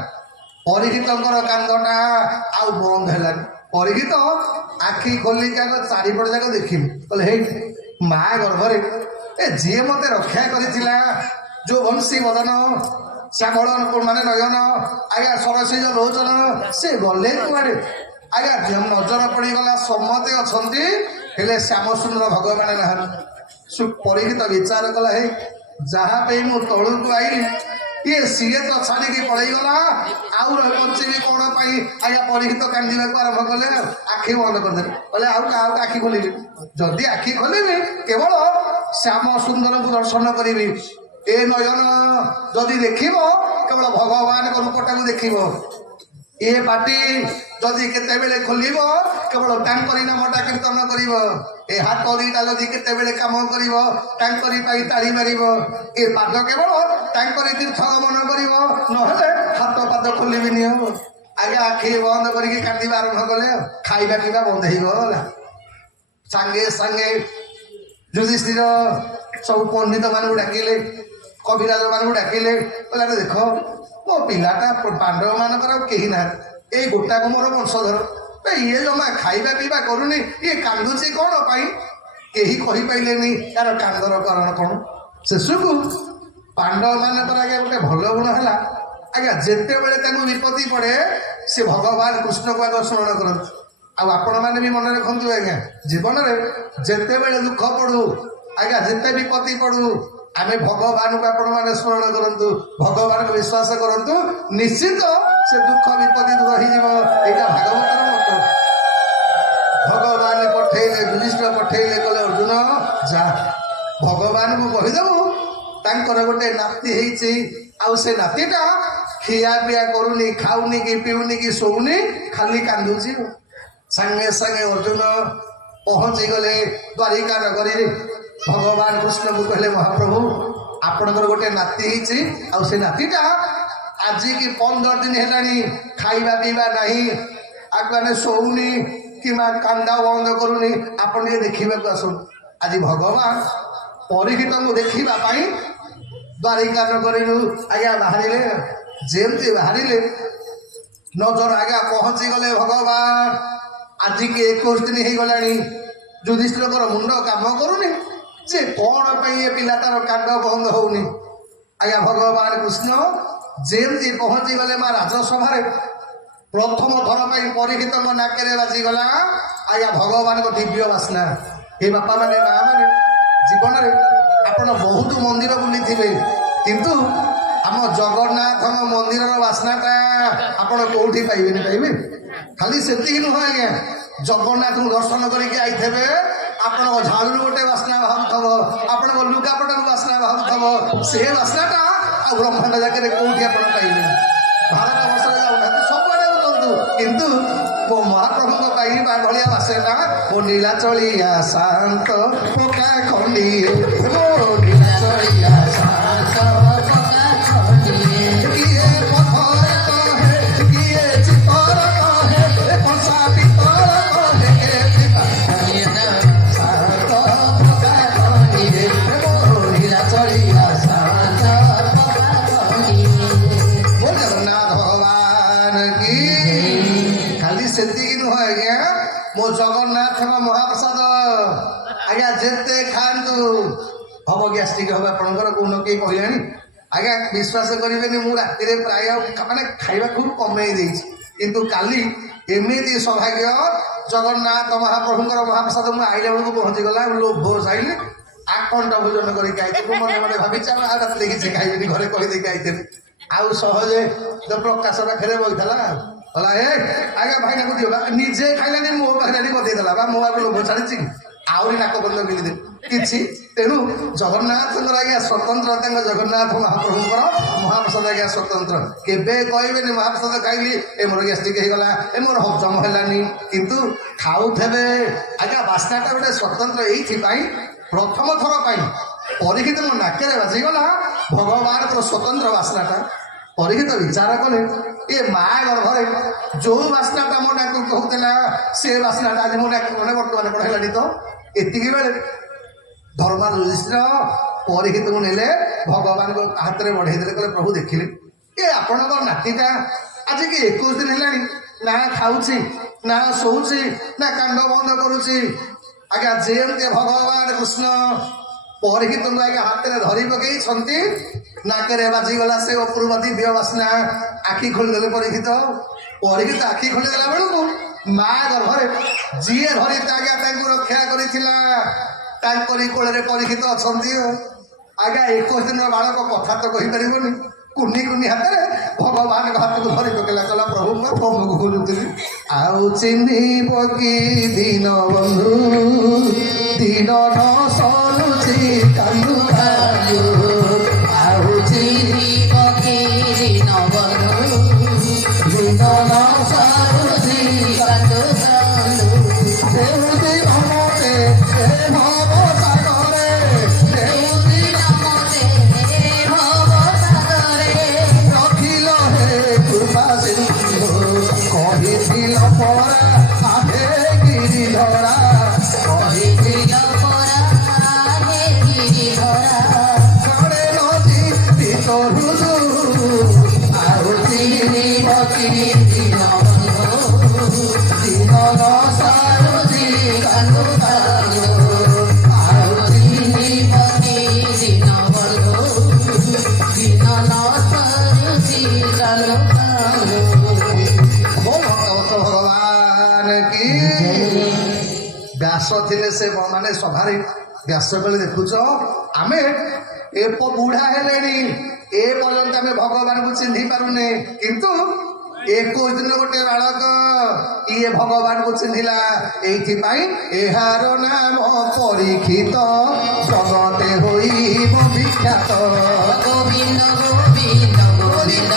ପରୀକ୍ଷିତଙ୍କର କାନ୍ଦଟା ଆଉ ବନ୍ଦ ହେଲାନି। ପରୀକ୍ଷିତ ଆଖି ଖୋଲିକି ଆଗ ଚାରିପଟ ଯାକ ଦେଖିବି କହିଲେ ହେଇ ମା ଗର୍ଭରେ ଏ ଯିଏ ମତେ ରକ୍ଷା କରିଥିଲା ଯୋଉ ବଂଶୀ ବଦନ ଶ୍ୟାମଳ ମାନେ ନୟନ ଆଜ୍ଞା ସରସିଜ ଲୋଚନ ସେ ଗଲେ କୁଆଡ଼େ? ଆଜ୍ଞା ନଜର ପଡ଼ିଗଲା ସମସ୍ତେ ଅଛନ୍ତି ହେଲେ ଶ୍ୟାମ ସୁନ୍ଦର ଭଗବାନ ନାହାନ୍ତି। ପରୀକ୍ଷିତ ବିଚାର କଲା ହେଇ ଯାହା ପାଇଁ ମୁଁ ତଳୁକୁ ଆଇଲି ଇଏ ସିଏ ତ ଛାଡ଼ିକି ପଳେଇଗଲା ଆଉ ବଞ୍ଚିବି କ'ଣ ପାଇଁ? ଆଜ୍ଞା ପରୀକ୍ଷିତ କାନ୍ଦିବାକୁ ଆରମ୍ଭ କଲେ ଆଖି ବନ୍ଦ କରିଦେଲେ କହିଲେ ଆଉ କାହାକୁ ଆଖି ଖୋଲିବି? ଯଦି ଆଖି ଖୋଲିବି କେବଳ ଶ୍ୟାମ ସୁନ୍ଦରଙ୍କୁ ଦର୍ଶନ କରିବି। ଏ ନୟନ ଯଦି ଦେଖିବ କେବଳ ଭଗବାନଙ୍କ ରୂପଟାକୁ ଦେଖିବ। ଏ ପାଟି ଯଦି କେତେବେଳେ ଖୋଲିବ କେବଳ ତାଙ୍କରି ନାମଟା କୀର୍ତ୍ତନ କରିବ। ଏ ହାତ ଦିଟା ଯଦି କେତେବେଳେ କାମ କରିବ ତାଙ୍କରି ପାଇଁ ତାଳି ମାରିବ। ଏ ପାଦ କେବଳ ତାଙ୍କରି ତୀର୍ଥ ଗମନ କରିବ ନହେଲେ ହାତ ପାଦ ଖୋଲିବିନି ହବ। ଆଜ୍ଞା ଆଖି ବନ୍ଦ କରିକି କାନ୍ଦିବା ଆରମ୍ଭ କଲେ ଖାଇବା ପିଇବା ବନ୍ଦ ହେଇଗଲା। ସାଙ୍ଗେ ସାଙ୍ଗେ ଯୁଧିଷ୍ଠିର ସବୁ ପଣ୍ଡିତ ମାନଙ୍କୁ ଡାକିଲେ କବିରାଜ ମାନଙ୍କୁ ଡାକିଲେ କହିଲେ ଦେଖ ମୋ ପିଲାଟା ପାଣ୍ଡବ ମାନଙ୍କର ଆଉ କେହି ନାହାନ୍ତି ଏଇ ଗୋଟାକୁ ମୋର ବଂଶଧର ଇଏ ଜମା ଖାଇବା ପିଇବା କରୁନି ଇଏ କାନ୍ଦୁଛି କ'ଣ ପାଇଁ? କେହି କହିପାରିଲେନି ତାର କାନ୍ଦର କାରଣ କ'ଣ। ଶେଷକୁ ପାଣ୍ଡବ ମାନଙ୍କର ଆଜ୍ଞା ଗୋଟେ ଭଲ ଗୁଣ ହେଲା ଆଜ୍ଞା ଯେତେବେଳେ ତାଙ୍କୁ ବିପତ୍ତି ପଡ଼େ ସେ ଭଗବାନ କୃଷ୍ଣକୁ ଆଗ ସ୍ମରଣ କରନ୍ତି। ଆଉ ଆପଣମାନେ ବି ମନେ ରଖନ୍ତୁ ଆଜ୍ଞା ଜୀବନରେ ଯେତେବେଳେ ଦୁଃଖ ପଡ଼ୁ ଆଜ୍ଞା ଯେତେ ବିପତ୍ତି ପଡ଼ୁ ଆମେ ଭଗବାନଙ୍କୁ ଆପଣମାନେ ସ୍ମରଣ କରନ୍ତୁ ଭଗବାନଙ୍କୁ ବିଶ୍ୱାସ କରନ୍ତୁ ନିଶ୍ଚିତ ସେ ଦୁଃଖ ବିପତ୍ତି ଦୂର ହେଇଯିବ। ଏଇଟା ଭାଗବତର ମତ। ଭଗବାନ ପଠେଇଲେ ଯୁଧିଷ୍ଠିର ପଠେଇଲେ କହିଲେ ଅର୍ଜୁନ ଯା ଭଗବାନଙ୍କୁ କହିଦେବୁ ତାଙ୍କର ଗୋଟେ ନାତି ହେଇଛି ଆଉ ସେ ନାତିଟା ଖିଆ ପିଆ କରୁନି ଖାଉନି କି ପିଉନି କି ଶୋଉନି ଖାଲି କାନ୍ଦୁଛି। ସାଙ୍ଗେ ସାଙ୍ଗେ ଅର୍ଜୁନ ପହଞ୍ଚିଗଲେ ଦ୍ୱାରିକା ନଗରୀରେ। ଭଗବାନ କୃଷ୍ଣଙ୍କୁ କହିଲେ ମହାପ୍ରଭୁ ଆପଣଙ୍କର ଗୋଟେ ନାତି ହେଇଛି ଆଉ ସେ ନାତିଟା ଆଜିକି 15 ଦିନ ହେଲାଣି ଖାଇବା ପିଇବା ନାହିଁ ଆଗମାନେ ଶୋଉନି କିମ୍ବା କାନ୍ଦା ବନ୍ଦ କରୁନି ଆପଣ ଟିକେ ଦେଖିବାକୁ ଆସନ୍ତୁ। ଆଜି ଭଗବାନ ପରୀକ୍ଷିତଙ୍କୁ ଦେଖିବା ପାଇଁ ଦ୍ୱାରିକା ନଗରୀରୁ ଆଜ୍ଞା ବାହାରିଲେ। ଯେମିତି ବାହାରିଲେ ନଜର ଆଜ୍ଞା ପହଞ୍ଚିଗଲେ ଭଗବାନ ଆଜିକି 21 ଦିନ ହେଇଗଲାଣି ଯୁଧିଷ୍ଠିରଙ୍କର ମୁଣ୍ଡ କାମ କରୁନି ସେ କ'ଣ ପାଇଁ ଏ ପିଲା ତାର କାଣ୍ଡ ବନ୍ଦ ହଉନି। ଆଜ୍ଞା ଭଗବାନ କୃଷ୍ଣ ଯେମିତି ପହଞ୍ଚିଗଲେ ମା ରାଜସଭାରେ ପ୍ରଥମ ଥର ପାଇଁ ପରୀକ୍ଷିତଙ୍କ ନାକରେ ବାଜିଗଲା ଆଜ୍ଞା ଭଗବାନଙ୍କ ଦିବ୍ୟ ବାସ୍ନା। ଏ ବାପା ମାନେ ମା ମାନେ ଜୀବନରେ ଆପଣ ବହୁତ ମନ୍ଦିର ବୁଲିଥିବେ କିନ୍ତୁ ଆମ ଜଗନ୍ନାଥଙ୍କ ମନ୍ଦିରର ବାସ୍ନାଟା ଆପଣ କୋଉଠି ପାଇବେନି ପାଇବେ। ଖାଲି ସେତିକି ନୁହଁ ଆଜ୍ଞା ଜଗନ୍ନାଥଙ୍କୁ ଦର୍ଶନ କରିକି ଆଇଥିବେ ଆପଣଙ୍କ ଝାଳୁରୁ ଗୋଟେ ବାସ୍ନା ବାହାରୁଥିବ ଆପଣଙ୍କ ଲୁଗାପଟାରୁ ବାସ୍ନା ବାହାରୁଥିବ ସେ ବାସ୍ନାଟା ଆଉ ବ୍ରହ୍ମାଣ୍ଡ ଜାଗାରେ କୋଉଠି ଆପଣ ପାଇବେନି। ଭାରତ ବର୍ଷରେ ଯାଉନାହାନ୍ତି ସବୁଆଡ଼େ ବୁଲନ୍ତୁ କିନ୍ତୁ ମୋ ମହାପ୍ରଭୁଙ୍କ ପାଇବା ଭଳିଆ ବାସ୍ନାଟା ମୋ ନୀଳାଚଳିଆ ଶାନ୍ତ ପକା ଖଣ୍ଡିଏ ମୋ ନୀଳାଚଳିଆ ଶାନ୍ତ ପକା ଖଣ୍ଡିଏ କିଏ ପଥର କହେ କିଏ ଚିତର କହେ କଂସା ପିତର କହେ ଶାନ୍ତ ପକା ଖଣ୍ଡିଏ ମୋ ନୀଳାଚଳିଆ ଶାନ୍ତ ପକା ଖଣ୍ଡିଏ। ଜଗନ୍ନାଥ ଭଗବାନ କି ଖାଲି ସେତିକି ନୁହଁ ଆଜ୍ଞା ମୋ ଜଗନ୍ନାଥଙ୍କ ମହାପ୍ରସାଦ ଆଜ୍ଞା ଯେତେ ଖାଆନ୍ତୁ ହବ ଗ୍ୟାଷ୍ଟ୍ରିକ୍ ହବ ଆପଣଙ୍କର କୋଉନ କେହି କହିଲାଣି ଆଜ୍ଞା ବିଶ୍ୱାସ କରିବେନି ମୁଁ ରାତିରେ ପ୍ରାୟ ମାନେ ଖାଇବା ଖୁବ କମେଇ ଦେଇଛି କିନ୍ତୁ କାଲି ଏମିତି ସୌଭାଗ୍ୟ ଜଗନ୍ନାଥ ମହାପ୍ରଭୁଙ୍କର ମହାପ୍ରସାଦ ମୁଁ ଆଇଲା ବେଳକୁ ପହଞ୍ଚିଗଲା ଲୋଭ ସାଇଲି ଆଖଣ୍ଡ ଭୋଜନ କରିକି ଆଇଥିଲି ମନେ ମନେ ଭାବିଛି ଆଉ ରାତିରେ କିଛି ଖାଇବିନି ଘରେ କହିଦେଇକି ଆଇଥିଲି। ଆଉ ସହଜେ ତ ପ୍ରକାଶ ପାଖରେ ବଇଥିଲା କହିଲା ଏ ଆଜ୍ଞା ଭାଇନା କୁ ଦିଅ ନିଜେ ଖାଇଲାନି ମୋ ପାଖରେ ଆଣି ବତେଇଦେଲା ବା ମୋ ଆଗ ଲୋଭ ଛାଡ଼ିଛି ଆହୁରି ନାକ ବନ୍ଦ କିଣିଦେଲି କିଛି ତେଣୁ ଜଗନ୍ନାଥଙ୍କର ଆଜ୍ଞା ସ୍ୱତନ୍ତ୍ର ତାଙ୍କ ଜଗନ୍ନାଥ ମହାପ୍ରଭୁଙ୍କର ମହାପ୍ରସାଦ ଆଜ୍ଞା ସ୍ୱତନ୍ତ୍ର କେବେ କହିବେନି ମହାପ୍ରସାଦ ଖାଇଲି ଏ ମୋର ଗ୍ୟାଷ୍ଟ୍ରିକ୍ ହେଇଗଲା ଏ ମୋର ହଜମ ହେଲାନି କିନ୍ତୁ ଖାଉଥିବେ ଆଜ୍ଞା ବାସ୍ନାଟା ଗୋଟେ ସ୍ୱତନ୍ତ୍ର ଏଇଥିପାଇଁ ପ୍ରଥମ ଥର ପାଇଁ ପରୀକ୍ଷିତ ମୋ ନାକରେ ବାଜିଗଲା ଭଗବାନଙ୍କର ସ୍ୱତନ୍ତ୍ର ବାସ୍ନାଟା ପରୀକ୍ଷିତ ବିଚାର କଲେ ଏ ମା ଗର୍ଭରେ ଯୋଉ ବାସ୍ନାଟା ମୋ ନାକକୁ କହୁଥିଲା ସେ ବାସ୍ନାଟା ଆଜି ମୋ ନାକ ମନେ ବର୍ତ୍ତମାନ କଣ ହେଲାଣି ତ ଏତିକି ବେଳେ ଧର୍ମାଲ ଯୁଧିଷ୍ଠିର ପରୀକ୍ଷିତକୁ ନେଲେ ଭଗବାନଙ୍କ ହାତରେ ବଢେଇ ଦେଲେ କହିଲେ ପ୍ରଭୁ ଦେଖିଲେ ଏ ଆପଣଙ୍କ ନାତିଟା ଆଜିକି 21 ଦିନ ହେଲାଣି ନା ଖାଉଛି ନା ଶୋଉଛି ନା କାଣ୍ଡ ବନ୍ଦ କରୁଛି ଆଜ୍ଞା ଯେମିତି ଭଗବାନ କୃଷ୍ଣ ପରୀକ୍ଷିତଙ୍କୁ ଆଜ୍ଞା ହାତରେ ଧରି ପକେଇଛନ୍ତି ନାକରେ ବାଜିଗଲା ସେ ଅପୂର୍ବ ଦିବ୍ୟ ବାସ୍ନା ଆଖି ଖୋଲିଦେଲେ ପରୀକ୍ଷିତ ଆଖି ଖୋଲିଦେଲା ବେଳକୁ ମା ଗର୍ଭରେ ଯିଏ ଧରି ଆଜ୍ଞା ତାଙ୍କୁ ରକ୍ଷା କରିଥିଲା ତାଙ୍କରି କୋଳରେ ପରୀକ୍ଷିତ ଅଛନ୍ତି ଆଜ୍ଞା 21 ଦିନର ବାଳକ କଥା ତ କହିପାରିବନି କୁନି କୁନି ହାତରେ ଭଗବାନଙ୍କ ହାତକୁ ଧରି ପକେଇଲା କହିଲା ପ୍ରଭୁଙ୍କ ପ୍ରଭୁକୁ ଖୋଜୁଥିଲି ଆଉ ଚିହ୍ନିବ କି ଦିନ ବନ୍ଧୁ ଦିନ ନ ସରୁଛି କାନ୍ଦୁ କାଲୁ ଆଉ ଚିହ୍ନିବ କି ଦିନ ବନ୍ଧୁ ଦିନ ନ ସରୁଛି କାଲୁ କାଲୁ ଦେଉତି ନମତେ ଏ ଭବ ସାଗରେ ଦେଉତି ନମତେ ଭବ ସାଗରେ ରଖିଲ ହେ କୃପା ସିନ୍ଧୁ କହିଥିଲ ପରା ଆହେ ଗିରିଧରା କହିଥିଲ ପରା ହେ ଗିରିଧରା ଜଣେ ନଦୀ ଭିତରୁ ଆଉ ଚିହ୍ନିବ କି ଦିନ ବନ୍ଧୁ ଦିନ ନ ସରୁଛି କାଲୁ କାଲୁ ଆଉ ଚିହ୍ନିବ କି ଦିନ ବନ୍ଧୁ ଦିନ ନ ସରୁଛି କାଲୁ କାଲୁ ଭଗବାନ କି ବ୍ୟାସ ଥିଲେ ସେ ମାନେ ସଭାରେ ବ୍ୟାସ ବେଳେ ଦେଖୁଛ ଆମେ ବୁଢା ହେଲେଣି ଏ ପର୍ଯ୍ୟନ୍ତ ଆମେ ଭଗବାନଙ୍କୁ ଚିହ୍ନି ପାରୁନେ କିନ୍ତୁ 21 ଦିନ ଗୋଟେ ବାଳକ ଇଏ ଭଗବାନଙ୍କୁ ଚିହ୍ନିଲା ଏଇଥିପାଇଁ ଏହାର ନାମ ପରୀକ୍ଷିତ ଜଗତେ ହୋଇବ ବିଖ୍ୟାତ ଗୋବିନ୍ଦ ଗୋବିନ୍ଦ ଗୋବିନ୍ଦ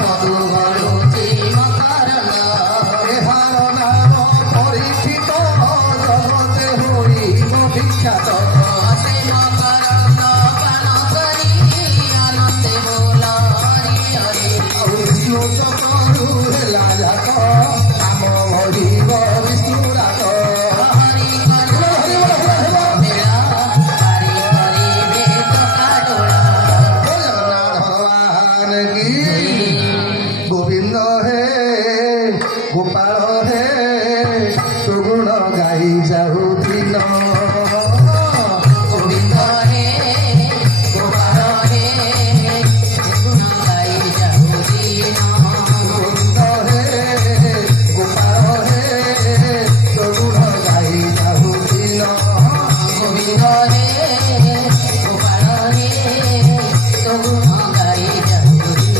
ପଦୁ ଘରୁଛି ମକରନ୍ଦ ଏହାର ନାମ ପରୀକ୍ଷିତ ଜଗତେ ହୋଇବ ବିଖ୍ୟାତ ସେ ମକରନ୍ଦ ପାନ କରି ଆନନ୍ଦେ ବୋଲ ହରି ହରି ଆଉ ବିଷ୍ଣୁ ଚକ୍ରରୁ ହେଲା ଯାକ ନାମ ବଢ଼ିବ ବିଷ୍ଣୁ ରାତ ହରି କରୁ ମେଳା ହରି ହରି ବେଦ କାଟୋଳା ଜଗନ୍ନାଥ ଭଗବାନ କି ଗୋବିନ୍ଦ ହେ ଗୋପାଳ ହେ ସୁଗୁଣ ଗାଇ ଯାଉଥିଲ ଗୋବିନ୍ଦ ହେ ଗୋପାଳ ହେ ଗୁଣ ଗାଇ ଯାଉଛି ଗୋବିନ୍ଦ ହେ ଗୋପାଳ ହେ ସୁଗୁଣ ଗାଇ ଯାଉଥିଲ ଗୋବିନ୍ଦ ହେ ଗୋପାଳ ହେ ଗୁଣ ଗାଇ ଯାଉଛି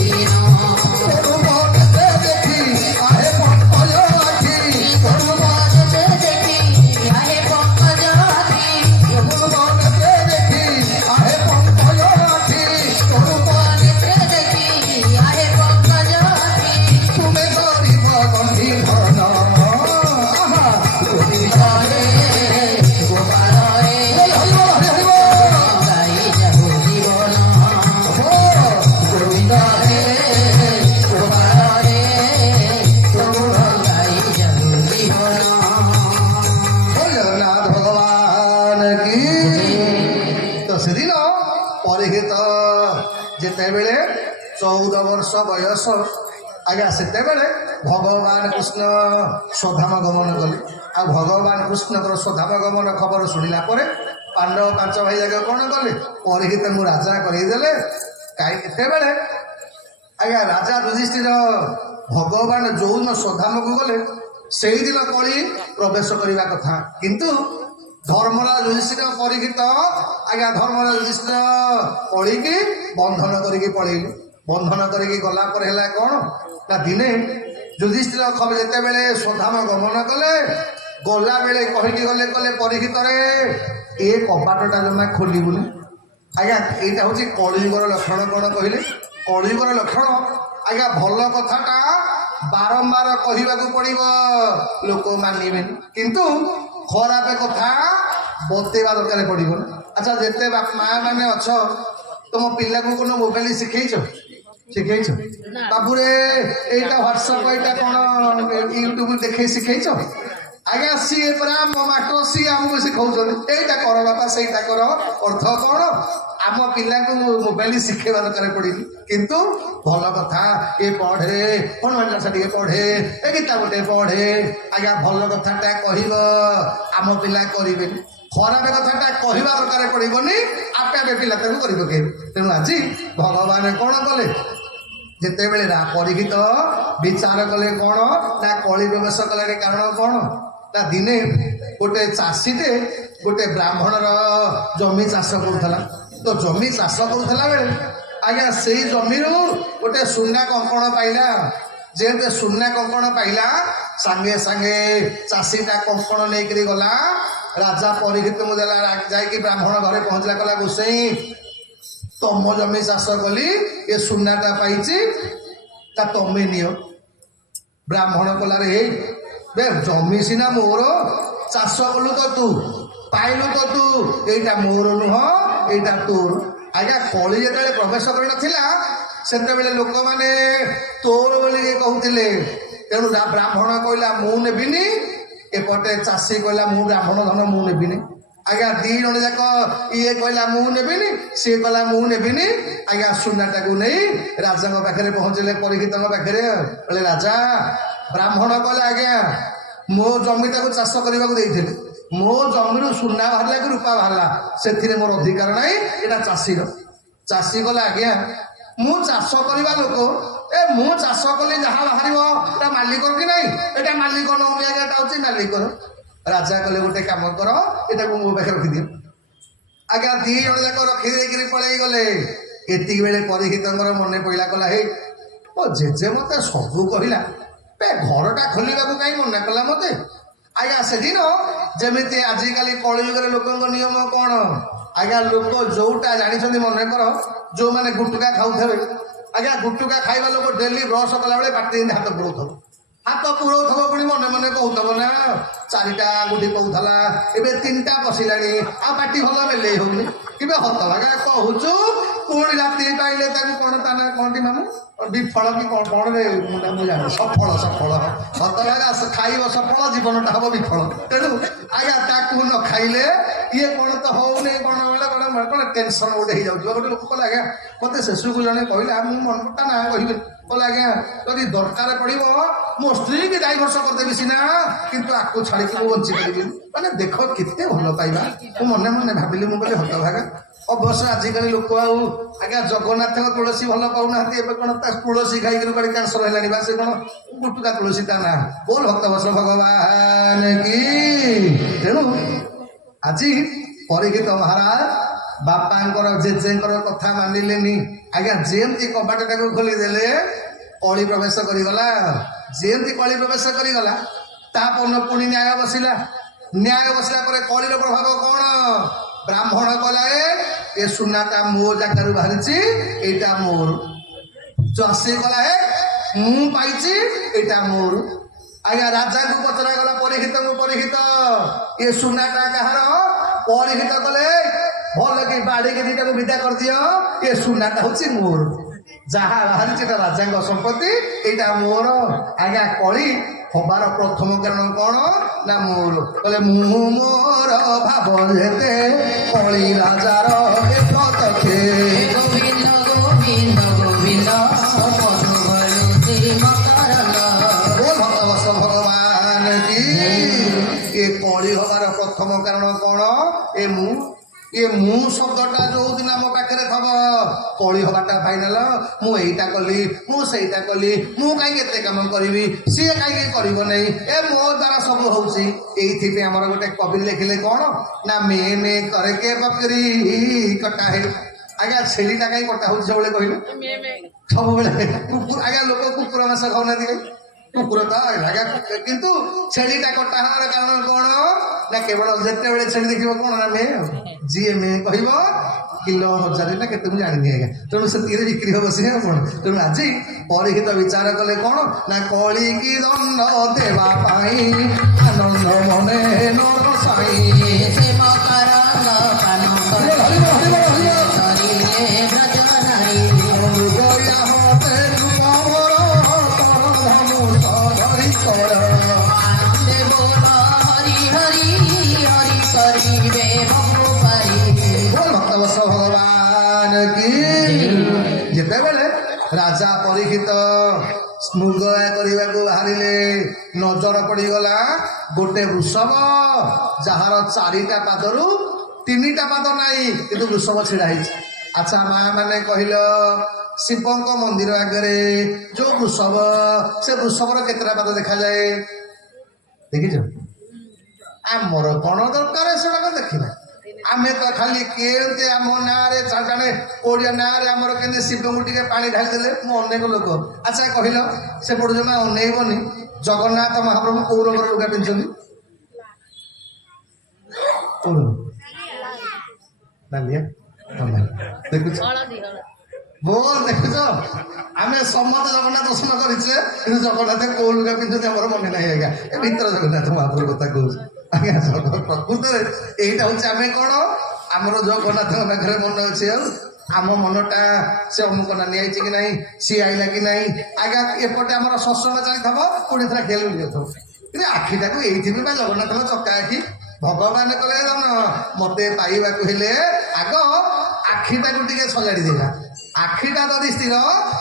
ଦେଖି ଆହେ ପଙ୍କଜ ଆଖି ଦେଖି ଆହେ ପଙ୍କଜ ଆଖି ଦେଖି ଆହେ ପଙ୍କଜ ଆଖି ଦେଖି ଆହେ ପଙ୍କଜ ଆଖି ତୁମେ କରିବ ଗଣ୍ଠି ଧନ ଗୋବିନ୍ଦ ହେ ଗୋପାଳ ହେ ଗାଇ ଯାଉ ଜୀବନ ଗୋବିନ୍ଦ ହେ ଗୋପାଳ ହେ ଗୁଣ ଗାଇ ଯାଉ ଜୀବନ ଜଗନ୍ନାଥ ଭଗବାନ କି ତ ସେଦିନ ପରୀକ୍ଷିତ ଯେତେବେଳେ 14 ବର୍ଷ ବୟସ ଆଜ୍ଞା ସେତେବେଳେ ଭଗବାନ କୃଷ୍ଣ ସ୍ୱଧାମ ଗମନ କଲେ ଆଉ ଭଗବାନ କୃଷ୍ଣଙ୍କର ସ୍ୱଧାମ ଗମନ ଖବର ଶୁଣିଲା ପରେ ପାଣ୍ଡବ 5 ଭାଇ ଯାକ କଣ କଲେ ପରୀକ୍ଷିତଙ୍କୁ ରାଜା କରେଇଦେଲେ କାହିଁ କେତେବେଳେ ଆଜ୍ଞା ରାଜା ଯୁଧିଷ୍ଠିର ଭଗବାନ ଯୋଉଦିନ ସ୍ୱଧାମକୁ ଗଲେ ସେଇଦିନ କଳି ପ୍ରବେଶ କରିବା କଥା କିନ୍ତୁ ଧର୍ମରାଜ ଯୁଧିଷ୍ଠିର ପରୀକ୍ଷିତ ଆଜ୍ଞା ଧର୍ମରାଜ ଯୁଧିଷ୍ଠିର କଳିକି ବନ୍ଧନ କରିକି ପଳେଇଲେ ବନ୍ଧନ କରିକି ଗଲା ପରେ ହେଲା କଣ ନା ଦିନେ ଯୁଧିଷ୍ଠିର ଯେତେବେଳେ ସ୍ୱଧାମ ଗମନ କଲେ ଗଲା ବେଳେ କହିକି ଗଲେ କଲେ ପରୀକ୍ଷିତରେ ଏ କବାଟଟା ଜମା ଖୋଲିବୁନି। ଆଜ୍ଞା ଏଇଟା ହେଉଛି କଳିଯୁଗର ଲକ୍ଷଣ। କ'ଣ କହିଲେ? କଳିଯୁଗର ଲକ୍ଷଣ। ଆଜ୍ଞା ଭଲ କଥାଟା ବାରମ୍ବାର କହିବାକୁ ପଡ଼ିବ, ଲୋକ ମାନିବେନି, କିନ୍ତୁ ଖରାପ କଥା ବତେଇବା ଦରକାର ପଡ଼ିବ। ଆଚ୍ଛା ଯେତେ ମା ମାନେ ଅଛ, ତମ ପିଲାକୁ କ'ଣ ମୋବାଇଲ ଶିଖେଇଛ? ଶିଖେଇଛ? ବାବୁରେ ଏଇଟା ହ୍ୱାଟ୍ସଆପ, ଏଇଟା କ'ଣ ୟୁଟ୍ୟୁବ ଦେଖେଇ ଶିଖେଇଛ? ଆଜ୍ଞା ସିଏ ପରା ମୋ ମାଷ୍ଟର, ସିଏ ଆମକୁ ଶିଖଉଛନ୍ତି ଏଇଟା କର ବାପା, ସେଇଟା କର। ଅର୍ଥ କ'ଣ? ଆମ ପିଲାଙ୍କୁ ମୋବାଇଲ ଶିଖେଇବା ଦରକାର ପଡ଼ିନି, କିନ୍ତୁ ଭଲ କଥା ଏ ପଢ଼େ, ହନୁମାନ ଚାଳିଶା ଟିକେ ପଢ଼େ, ଏ ଗୀତା ଗୋଟେ ପଢ଼େ। ଆଜ୍ଞା ଭଲ କଥାଟା କହିବ, ଆମ ପିଲା କରିବେନି। ଖରାପ କଥାଟା କହିବା ଦରକାର ପଡ଼ିବନି, ଆପେ ଆପେ ପିଲା ତାକୁ କରି ପକେଇବେ। ତେଣୁ ଆଜି ଭଗବାନ କ'ଣ କଲେ? ଯେତେବେଳେ ପରୀକ୍ଷିତ ବିଚାର କଲେ କ'ଣ ନା କଳି ପ୍ରବେଶ କଲାରେ କାରଣ କ'ଣ ନା ଦିନେ ଗୋଟେ ଚାଷୀଟେ ଗୋଟେ ବ୍ରାହ୍ମଣର ଜମି ଚାଷ କରୁଥିଲା। ତ ଜମି ଚାଷ କରୁଥିଲା ବେଳେ ଆଜ୍ଞା ସେଇ ଜମିରୁ ଗୋଟେ ସୁନା କଙ୍କଣ ପାଇଲା। ଯେହେତୁ ସୁନା କଙ୍କଣ ପାଇଲା, ସାଙ୍ଗେ ସାଙ୍ଗେ ଚାଷୀଟା କଙ୍କଣ ନେଇକରି ଗଲା ରାଜା ପରୀକ୍ଷିତଙ୍କୁ ଦେଲା। ଯାଇକି ବ୍ରାହ୍ମଣ ଘରେ ପହଞ୍ଚିଲା, କଲା ଗୋସାଇଁ ତମ ଜମି ଚାଷ କଲି, ଏ ସୁନାଟା ପାଇଛି, ତା ତମେ ନିଅ। ବ୍ରାହ୍ମଣ କଲାରେ ହେଇ ବେ ଜମି ସିନା ମୋର, ଚାଷ କଲୁ ତ ତୁ, ପାଇଲୁ ତ ତୁ, ଏଇଟା ମୋର ନୁହଁ, ଏଇଟା ତୋର। ଆଜ୍ଞା କଳି ଯେତେବେଳେ ପ୍ରବେଶ କରିନଥିଲା ସେତେବେଳେ ଲୋକମାନେ ତୋର ବୋଲି କହୁଥିଲେ। ତେଣୁ ବ୍ରାହ୍ମଣ କହିଲା ମୁଁ ନେବିନି, ଏପଟେ ଚାଷୀ କହିଲା ମୁଁ ବ୍ରାହ୍ମଣ ଧନ ମୁଁ ନେବିନି। ଆଜ୍ଞା ଦି ଜଣ ଯାକ, ଇଏ କହିଲା ମୁଁ ନେବିନି, ସିଏ କହିଲା ମୁଁ ନେବିନି। ଆଜ୍ଞା ସୁନାଟାକୁ ନେଇ ରାଜାଙ୍କ ପାଖରେ ପହଞ୍ଚିଲେ, ପରୀକ୍ଷିତଙ୍କ ପାଖରେ। କହିଲେ ରାଜା, ବ୍ରାହ୍ମଣ କହିଲେ ଆଜ୍ଞା ମୋ ଜମିଟାକୁ ଚାଷ କରିବାକୁ ଦେଇଥିଲେ, ମୋ ଜମିରୁ ସୁନା ବାହାରିଲା କି ରୂପା ବାହାରିଲା, ସେଥିରେ ମୋର ଅଧିକାର ନାହିଁ, ଏଇଟା ଚାଷୀର। ଚାଷୀ କହିଲେ ଆଜ୍ଞା ମୁଁ ଚାଷ କରିବା ଲୋକ, ଏ ମୁଁ ଚାଷ କଲେ ଯାହା ବାହାରିବ ଏଟା ମାଲିକର କି ନାହିଁ, ଏଟା ମାଲିକ ନଉନି ଆଜ୍ଞା, ଏଟା ହଉଛି ମାଲିକର। ରାଜା କହିଲେ ଗୋଟେ କାମ କର, ଏଟାକୁ ମୋ ପାଖରେ ରଖିଦିଅ। ଆଜ୍ଞା ଦି ଜଣ ଯାକ ରଖି ଦେଇକିରି ପଳେଇ ଗଲେ। ଏତିକି ବେଳେ ପରୀକ୍ଷିତଙ୍କର ମନେ ପଇଲା, କହିଲା ହେଇ ମୋ ଜେଜେ ମତେ ସବୁ କହିଲା, ଘରଟା ଖୋଲିବାକୁ କାହିଁ ମନା କଲା ମତେ। ଆଜ୍ଞା ସେଦିନ ଯେମିତି ଆଜିକାଲି କଳିଯୁଗରେ ଲୋକଙ୍କ ନିୟମ କ'ଣ ଆଜ୍ଞା, ଲୋକ ଯୋଉଟା ଜାଣିଛନ୍ତି, ମନେକର ଯୋଉମାନେ ଗୁଟୁକା ଖାଉଥିବେ, ଆଜ୍ଞା ଗୁଟୁକା ଖାଇବା ଲୋକ ଡେଲି ବ୍ରଶ କଲାବେଳେ ପାଟି ହାତ ପୁରଉଥିବ, ହାତ ପୁରଉଥିବ, ପୁଣି ମନେ ମନେ କହୁଥିବ ନା 4ଟା ଆଙ୍ଗୁଠି କହୁଥିଲା, ଏବେ 3ଟା ପଶିଲାଣି, ଆଉ ପାଟି ଭଲ ମେଲେଇ ହଉନି, କିବେ ହତ ଆଜ୍ଞା କହୁଛୁ। ପୁଣି ରାତି ପାଇଲେ ତାକୁ କ'ଣ ତା ନା କଣଟି ମାମୁଁ ବିଫଳ କି କ'ଣ କ'ଣ ମୁଁ ଜାଣି ସଫଳ ସଫଳ ହତ ଆଜ୍ଞା ଖାଇବ ସଫଳ, ଜୀବନଟା ହବ ବିଫଳ। ତେଣୁ ଆଜ୍ଞା ତାକୁ ନ ଖାଇଲେ ଇଏ କ'ଣ ତ ହଉନି, କ'ଣ ବେଳେ କ'ଣ ଟେନସନ ଗୋଟେ ହେଇଯାଉଛି। ଗୋଟେ ଲୋକ କହିଲେ ଆଜ୍ଞା ମତେ ଶେଷକୁ ଜଣେ କହିଲା, ମୁଁ ମନଟା ନା କହିବି, କହିଲେ ଆଜ୍ଞା ଯଦି ଦରକାର ପଡ଼ିବ ମୋ ସ୍ତ୍ରୀ କି ଡାଇଭର୍ସ କରିଦେବି ସିନା, କିନ୍ତୁ ଆକୁ ଛାଡ଼ିକି ମୁଁ ବଞ୍ଚି ପାରିବିନି। ମାନେ ଦେଖ କେତେ ଭଲ ପାଇବା। ମୁଁ ମନେ ମନେ ଭାବିଲି, ମୁଁ କହିଲି ହତଭାଗା। ଅବଶ୍ୟ ଆଜିକାଲି ଲୋକ ଆଉ ଆଜ୍ଞା ଜଗନ୍ନାଥଙ୍କ ତୁଳସୀ ଭଲ ପାଉନାହାନ୍ତି। ଏବେ କ'ଣ ତା ତୁଳସୀ ଖାଇକିରି କୁଆଡ଼େ କ୍ୟାନ୍ସର ହେଲାଣି ବା, ସେ କ'ଣ ଗୁଟୁକା ତୁଳସୀ ତା ନା। ବୋଲ ଭକ୍ତବତ୍ସଳ ଭଗବାନ କି। ତେଣୁ ଆଜି ପରୀକ୍ଷିତ ମହାରାଜ ବାପାଙ୍କର ଜେଜେଙ୍କର କଥା ମାନିଲେନି। ଆଜ୍ଞା ଯେମିତି କବାଟଟାକୁ ଖୋଲିଦେଲେ କଳି ପ୍ରବେଶ କରିଗଲା। ଯେମିତି କଳି ପ୍ରବେଶ କରିଗଲା, ତାପର ପୁଣି ନ୍ୟାୟ ବସିଲା। ନ୍ୟାୟ ବସିଲା ପରେ କଳିର ପ୍ରଭାବ କ'ଣ? ବ୍ରାହ୍ମଣ କହିଲା ଏ ସୁନାଟା ମୋ ଜାଗାରୁ ବାହାରିଛି, ଏଇଟା ମୋର। ଚାଷୀ କହିଲା ମୁଁ ପାଇଛି, ଏଇଟା ମୋର। ଆଜ୍ଞା ରାଜାଙ୍କୁ ପଚରା ଗଲା, ପରୀକ୍ଷିତଙ୍କୁ, ପରୀକ୍ଷିତ ଏ ସୁନାଟା କାହାର? ପରୀକ୍ଷିତ କଲେ ଭଲ କି ବାଡ଼ିକି ଦିଟାକୁ ବିଦା କରିଦିଅ, ଏ ସୁନାଟା ହଉଛି ମୋର, ଯାହା ବାହାରିଛି ଏଟା ରାଜାଙ୍କ ସମ୍ପତ୍ତି, ଏଇଟା ମୋର। ଆଜ୍ଞା କଳି ହବାର ପ୍ରଥମ କାରଣ କ'ଣ ନା ମୋର। କହିଲେ ମୁଁ ମୋର ଭାବ ଯେତେ କଳି ରାଜାର ପଥେ। ଗୋବିନ୍ଦ ଗୋବିନ୍ଦ ଗୋବିନ୍ଦ ଭଗବାନ କି। ଏ କଳି ହବାର ପ୍ରଥମ କାରଣ କ'ଣ? ଏ ମୁଁ ଶବ୍ଦଟା ଯୋଉଦିନ ଆମ ପାଖରେ ଥବ, କଳି ହବାଟା ଫାଇନାଲ। ମୁଁ ଏଇଟା କଲି, ମୁଁ ସେଇଟା କଲି, ମୁଁ କାହିଁକି ଏତେ କାମ କରିବି, ସିଏ କାହିଁକି କରିବ ନାହିଁ, ଏ ମୋ ଦ୍ୱାରା ସବୁ ହଉଛି। ଏଇଥିପାଇଁ ଆମର ଗୋଟେ କବି ଲେଖିଲେ କ'ଣ ନା ମେ ମେ କରେ କେ ବକରୀ କଟା ହେ। ଆଜ୍ଞା ଛେଳିଟା କାହିଁ କଟା ହଉଛି ସବୁବେଳେ କହିଲେ? ସବୁବେଳେ କୁକୁର। ଆଜ୍ଞା ଲୋକ କୁକୁର ମାଂସ ଖାଉନାହାନ୍ତି କାହିଁ? କୁକୁର ତ ଆଜ୍ଞା କିନ୍ତୁ ଛେଳିଟା କଟା ହବାର କାରଣ କଣ ନା କେବଳ ଯେତେବେଳେ ଛେଳି ଦେଖିବ କଣ ନା ମେ ଯିଏ ମେ କହିବ କିଲୋ ହଜାରେ ନା କେତେ ମୁଁ ଜାଣିନି ଆଜ୍ଞା ତେଣୁ ସେତିକିରେ ବିକ୍ରି ହବ ସିଏ ଆଉ କଣ ତେଣୁ ଆଜି ପରିହିତ ବିଚାର କଲେ କଣ ନା କଳିକି ଦଣ୍ଡ ଦେବା ପାଇଁ ଆନନ୍ଦ ମନେ ନର ସାଇ ସେ ମକରନ୍ଦ ପାନ କରି କରିଲେ ବ୍ରଜ ନାରୀ ଦୟା ହତେ କମର ଧନୁ ଧରି କର ଆନନ୍ଦେ ବୋଲ ହରି ହରି ହରି କରିବେ ଭଗୁ ପାରି ଭକ୍ତବତ୍ସ ଭଗବାନ କି ଯେତେବେଳେ ରାଜା ପରୀକ୍ଷିତ ମୃଗୟା କରିବାକୁ ବାହାରିଲେ ନଜର ପଡ଼ିଗଲା ଗୋଟେ ବୃଷଭ ଯାହାର 4ଟା ପାଦରୁ 3ଟା ପାଦ ନାହିଁ କିନ୍ତୁ ବୃଷଭ ଛିଡ଼ା ହେଇଛି ଆଚ୍ଛା ମା ମାନେ କହିଲ ଶିବଙ୍କ ମନ୍ଦିର ଆଗରେ ଯୋଉ ବୃଷଭ ସେ ବୃଷଭର କେତେଟା ପାଦ ଦେଖାଯାଏ ଦେଖିଛ ଆମର କଣ ଦରକାର ସେଗୁଡାକ ଦେଖିବା ଆମେ ତ ଖାଲି କେମିତି ଆମ ନାଁରେ ଜଣେ ଓଡ଼ିଆ ନାଁରେ ଆମର କେମିତି ଶିବଙ୍କୁ ଟିକେ ପାଣି ଢାଳିଦେଲେ ମୁଁ ଅନେକ ଲୋକ ଆଚ୍ଛା କହିଲ ସେପଟୁ ଜମା ଅନେଇବନି ଜଗନ୍ନାଥ ମହାପ୍ରଭୁ କୋଉ ରଙ୍ଗର ଲୁଗା ପିନ୍ଧୁଛନ୍ତି କୋଉ ରଙ୍ଗ ନାଲିଆ ଦେଖୁଛ ବୋଲ ଦେଖୁଛ ଆମେ ସମସ୍ତେ ଜଗନ୍ନାଥ ଦର୍ଶନ କରିଛେ କିନ୍ତୁ ଜଗନ୍ନାଥ କୋଉ ଲୁଗା ପିନ୍ଧୁଛନ୍ତି ଆମର ମନେ ନାହିଁ ଆଜ୍ଞା ଏ ଭିତର ଜଗନ୍ନାଥ ମହାପ୍ରଭୁ କଥା କହୁଛି ଆଜ୍ଞା ପ୍ରକୃତରେ ଏଇଟା ହଉଛି ଆମେ କଣ ଆମର ଜଗନ୍ନାଥଙ୍କ ପାଖରେ ମନ ଅଛି ଆଉ ଆମ ମନଟା ସେ ଅମୁକ ନାନୀ ଆଇଛି କି ନାହିଁ ସିଏ ଆଇଲା କି ନାହିଁ ଆଜ୍ଞା ଏପଟେ ଆମର ଶସ୍ୟ ଚାଲିଥିବ କୋଉଠି ଥରେ ଖେଳ ବୁଲିଯାଉଥିବ କିନ୍ତୁ ଆଖିଟାକୁ ଏଇଥିପାଇଁ ବା ଜଗନ୍ନାଥଙ୍କ ଚକା ଆଖି ଭଗବାନ କଲେ ମତେ ପାଇବାକୁ ହେଲେ ଆଗ ଆଖିଟାକୁ ଟିକେ ସଜାଡ଼ି ଦେଲା ଆଖିଟା ଯଦି ସ୍ଥିର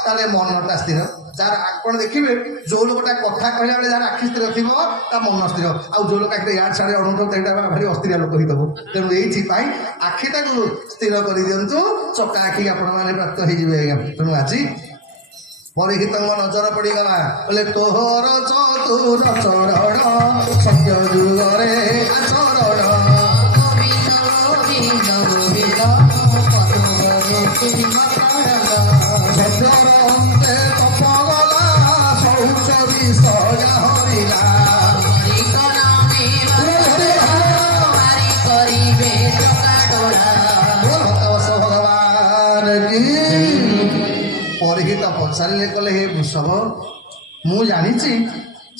ତାହେଲେ ମନଟା ସ୍ଥିର ଯାହାର ଆପଣ ଦେଖିବେ ଯୋଉ ଲୋକଟା କଥା କହିଲା ବେଳେ ଯାହାର ଆଖି ସ୍ଥିର ଥିବ ତା ମନ ସ୍ଥିର ଆଉ ଯୋଉ ଲୋକ ଇଆଡେ ଛାଡେ ଅନୁଭବ ସେଇଟା ଭାରି ଅସ୍ଥିରିଆ ଲୋକ ହେଇଥିବ ତେଣୁ ଏଇଥିପାଇଁ ଆଖିଟାକୁ ସ୍ଥିର କରିଦିଅନ୍ତୁ ଚକା ଆଖି ଆପଣ ମାନେ ପ୍ରାପ୍ତ ହେଇଯିବେ ଆଜ୍ଞା ତେଣୁ ଆଜି ପରୀକ୍ଷିତଙ୍କ ନଜର ପଡ଼ିଗଲା ବୋଲେ ତୋହର ଚତୁର ଚରଣ ସତ୍ୟ ଯୁଗରେ ଆଚରଣ ଗୋବିନ୍ଦ ଗୋବିନ୍ଦ ଗୋବିନ୍ଦ ପଦୁ ସତ୍ୟର ଅନ୍ତେ ତପଗଲା ଶୌଚ ବିଷୟ ହରିଲା ହରିକ ନାମେ ହରି କରିବେ ଚକାଡୋଳା ଭଗବାନ କି ପରୀକ୍ଷିତ ପଚାରିଲେ କଲେ ହେ ବୃଷଭ ମୁଁ ଜାଣିଛି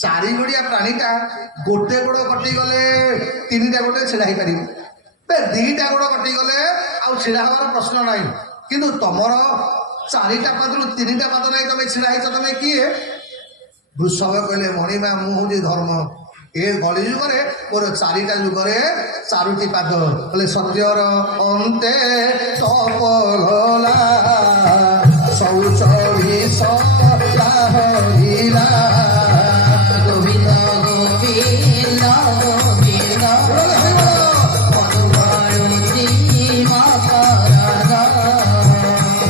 4 ଗୋଡ଼ିଆ ପ୍ରାଣୀଟା ଗୋଟେ ଗୋଡ଼ କଟିଗଲେ 3ଟା ଗୋଡ଼ ଛିଡ଼ା ହେଇପାରିବ 2ଟା ଗୋଡ଼ କଟିଗଲେ ଆଉ ଛିଡ଼ା ହେବାର ପ୍ରଶ୍ନ ନାହିଁ କିନ୍ତୁ ତମର 4ଟା ପାଦରୁ 3ଟା ପାଦ ନାହିଁ ତମେ ଛିଡ଼ା ହେଇଛ ତମେ କିଏ ବୃଷଭ କହିଲେ ମଣିମା ମୁଁ ହଉଛି ଧର୍ମ ଏ କଳି ଯୁଗରେ ମୋର 4ଟା ଯୁଗରେ 4ଟି ପାଦ କହିଲେ ସତ୍ୟର ଅନ୍ତେ ତପଗଲା ଶୌଚ ବିଷୟ ହରିଲା ଗୋବିନ୍ଦ ଗୋବିନ୍ଦ ଗୋବିନ୍ଦ ପଦୁ ବାଳୁଚି ମକରନ୍ଦ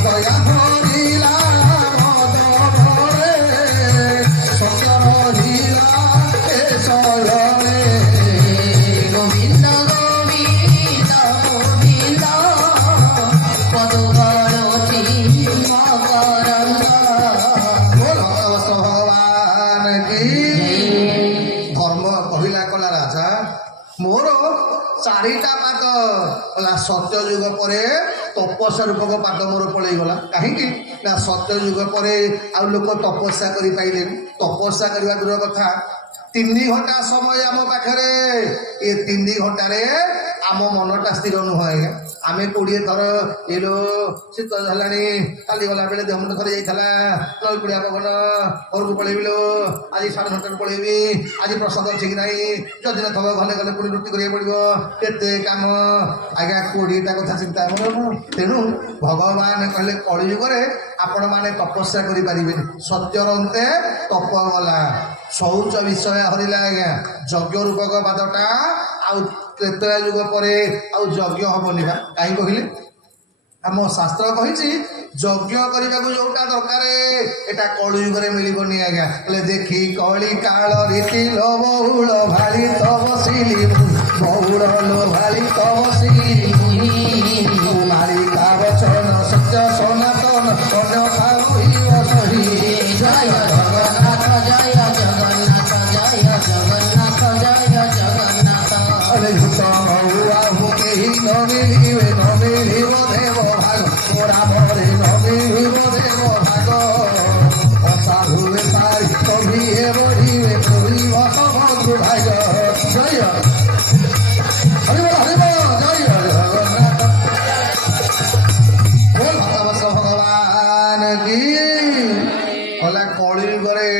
ଦୟା ହରିଲା ମଦନରେ ସତ୍ୟର ହରିଲା ଏ ଶୟନେ ଗୋବିନ୍ଦ ଗୋବିନ୍ଦ ଗୋବିନ୍ଦ ପଦୁ ବାଳୁଚି ମକରନ୍ଦ ଭଗବାନ କି ଧର୍ମ କହିଲା କଲା ରାଜା ମୋର 4ଟା ପାଦ କଲା ସତ୍ୟ ଯୁଗ ପରେ ତପସ୍ୟା ରୂପକ ପାଦ ମୋର ପଳେଇଗଲା କାହିଁକି ନା ସତ୍ୟ ଯୁଗ ପରେ ଆଉ ଲୋକ ତପସ୍ୟା କରିପାରିଲେନି ତପସ୍ୟା କରିବା ଦୂର କଥା 3 ଘଣ୍ଟା ସମୟ ଆମ ପାଖରେ ଏ 3 ଘଣ୍ଟାରେ ଆମ ମନଟା ସ୍ଥିର ନୁହଁ ଆଜ୍ଞା ଆମେ 20 ଥର ଏଲୋ ଶୀତ ହେଲାଣି କାଲି ଗଲା ବେଳେ ଦେହ ମୁଣ୍ଡ ଥରେ ଯାଇଥିଲା ନଈ କୁଡ଼ିଆ ପବନ ଘରକୁ ପଳେଇବିଲୋ ଆଜି 9:30 ପଳେଇବି ଆଜି ପ୍ରସାଦ ଅଛି କି ନାହିଁ ଯଦି ନଥିବ ଘରେ ଗଲେ ପୁଣି ରୁଟି କରିବାକୁ ପଡ଼ିବ କେତେ କାମ ଆଜ୍ଞା 20ଟା କଥା ଚିନ୍ତା ମୋର ତେଣୁ ଭଗବାନ କହିଲେ କଳିଯୁଗରେ ଆପଣମାନେ ତପସ୍ୟା କରିପାରିବେନି ସତ୍ୟର ଅନ୍ତେ ତପ ଗଲା ଶୌଚ ବିଷୟ ହରିଲା ଆଜ୍ଞା ଯଜ୍ଞ ରୂପକ ପାଦଟା ଆଉ ତ୍ରେତୟା ଯୁଗ ପରେ ଆଉ ଯଜ୍ଞ ହବନି ବା କାହିଁ କହିଲେ ଆମ ଶାସ୍ତ୍ର କହିଛି ଯଜ୍ଞ କରିବାକୁ ଯୋଉଟା ଦରକାର ଏଟା କଳି ଯୁଗରେ ମିଳିବନି ଆଜ୍ଞା ହେଲେ ଦେଖି କଳି କାଳ ରୀତି ଲୋ ବହୁଳ ଭାଳି ତ ବସିଲି ବହୁଳ ଲୋ ଭାଳି ତ ବସିଲି ମାରି କା ବଚନ ସତ୍ୟ ସନାତନ ଅନ୍ୟ ଖାଇବ ସହି ଜୟ ଜଗନ୍ନାଥ ଜୟ ଜଗନ୍ନାଥ ମିଳିବ ଦେବ ଭାଗ ପୋଡ଼ା ମରେ ନ ମିଳିବ ଦେବ ଭାଗ ଅସାଧୁ ବେପାରୀ କବିଏ ବଢ଼ିବେ କରିବ ସମଗ୍ର ଭାଗ ଜୟ ହରିବ ହରିବ ଜୟ ଜଗନ୍ନାଥ ବୋଲ ଭଗବତ ଭଗବାନ କି କଲା କଳିଯୁଗରେ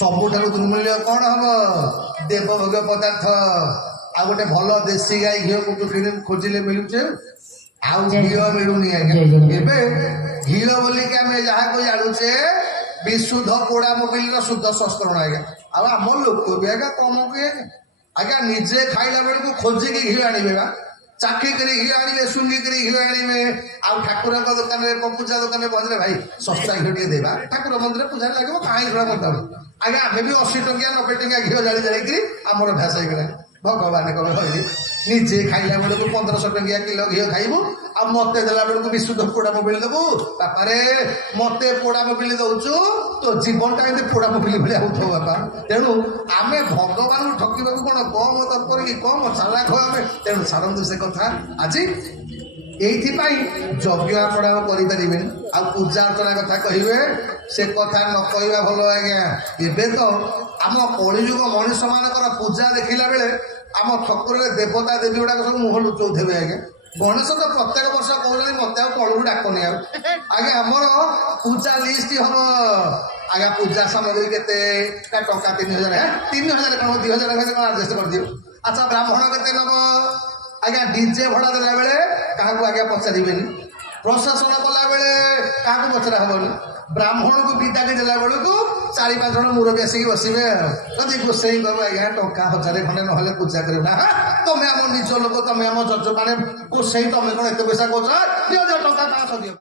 ସବୁଠାରୁ ଦୁର୍ମୂଲ୍ୟ କଣ ହବ ଦେବଭୋଗ ପଦାର୍ଥ ଆଉ ଗୋଟେ ଭଲ ଦେଶୀ ଗାଈ ଘିଅକୁ ଖୋଜିଲେ ମିଳୁଛି ଆଉ ଘିଅ ମିଳୁନି ଆଜ୍ଞା ଏବେ ଘିଅ ବୋଲିକି ଆମେ ଯାହାକୁ ଜାଣୁଛେ ବିଶୁଦ୍ଧ ପୋଡ଼ା ମୋବିଲର ଶୁଦ୍ଧ ଶସ୍ତ୍ରଣ ଆଜ୍ଞା ଆଉ ଆମ ଲୋକ ବି ଆଜ୍ଞା କମକୁ ଆଜ୍ଞା ନିଜେ ଖାଇଲା ବେଳକୁ ଖୋଜିକି ଘିଅ ଆଣିବେ ବା ଚାଖିକିରି ଘିଅ ଆଣିବେ ଶୁଙ୍ଘିକିରି ଘିଅ ଆଣିବେ ଆଉ ଠାକୁରଙ୍କ ଦୋକାନରେ ପୂଜା ଦୋକାନରେ ପହଞ୍ଚିଲେ ଭାଇ ଶସ୍ତା ଘିଅ ଟିକେ ଦେବା ଠାକୁର ମନ୍ଦିରରେ ପୂଜାରେ ଲାଗିବ କାହିଁ ଘିଅ ମଧ୍ୟ ଆଜ୍ଞା ଆମେ ବି 80 ଟଙ୍କିଆ 90 ଟଙ୍କିଆ ଘିଅ ଜାଳି ଜାଳିକିରି ଆମର ଅଭ୍ୟାସ ହେଇଗଲା ଭଗବାନ କବେ କହିଲି ନିଜେ ଖାଇଲା ବେଳକୁ 1500 ଟଙ୍କିଆ କିଲୋ ଘିଅ ଖାଇବୁ ଆଉ ମତେ ଦେଲା ବେଳକୁ ବିଶୁଦ୍ଧ ପୋଡ଼ା ମୋବିଲ ଦେବୁ ବାପାରେ ମତେ ପୋଡ଼ା ମୋବିଲ ଦଉଛୁ ତ ଜୀବନଟା ଏମିତି ପୋଡ଼ା ମୋବିଲ ଭଳିଆ ହଉଥିବ ବାପା ତେଣୁ ଆମେ ଭଗବାନଙ୍କୁ ଠକିବାକୁ କଣ କମ ତତ୍ପର କି କମ ଚାଲାକ ଆମେ ତେଣୁ ଛାଡ଼ନ୍ତୁ ସେ କଥା ଆଜି এইଥିପାଇଁ ଯଜ୍ଞ ଆପଣ ଆଉ କରିପାରିବେନି ଆଉ ପୂଜା ଅର୍ଚ୍ଚନା କଥା କହିବେ ସେ କଥା ନ କହିବା ଭଲ ଆଜ୍ଞା ଏବେ ତ ଆମ କଳିଯୁଗ ମଣିଷ ମାନଙ୍କର ପୂଜା ଦେଖିଲା ବେଳେ ଆମ ଠକୁରରେ ଦେବତା ଦେବୀ ଗୁଡାକ ସବୁ ମୁହଁ ଲୁଚଉଥିବେ ଆଜ୍ଞା ଗଣେଶ ତ ପ୍ରତ୍ୟେକ ବର୍ଷ କହୁଛନ୍ତି ମତେ ଆଉ ତଳକୁ ଡାକନି ଆଉ ଆଜ୍ଞା ଆମର ପୂଜା ଲିଷ୍ଟ ହବ ଆଜ୍ଞା ପୂଜା ସାମଗ୍ରୀ କେତେ ଟଙ୍କା 3000 3000 କଣ 2000 କଣ ଆଡଜଷ୍ଟ କରିଦିଅ ଆଚ୍ଛା ବ୍ରାହ୍ମଣ କେତେ ନବ ଆଜ୍ଞା ଡିଜେ ଭଡ଼ା ଦେଲା ବେଳେ କାହାକୁ ଆଜ୍ଞା ପଚାରିବେନି ପ୍ରଶାସନ କଲା ବେଳେ କାହାକୁ ପଚରା ହବନି ବ୍ରାହ୍ମଣକୁ ବିଦାକି ଦେଲା ବେଳକୁ 4-5 ଜଣ ମୁରବି ଆସିକି ବସିବେ ଯଦି ଗୋସେଇ କହିବ ଆଜ୍ଞା ଟଙ୍କା 1000 ଖଣ୍ଡେ ନହେଲେ ପୂଜା କରିବ ନା ତମେ ଆମ ନିଜ ଲୋକ ତମେ ଆମ ଜଜ ମାନେ ଗୋସେଇ ତମେ କଣ ଏତେ ପଇସା କହୁଛ 2000 ଟଙ୍କା 500 ଦିଅ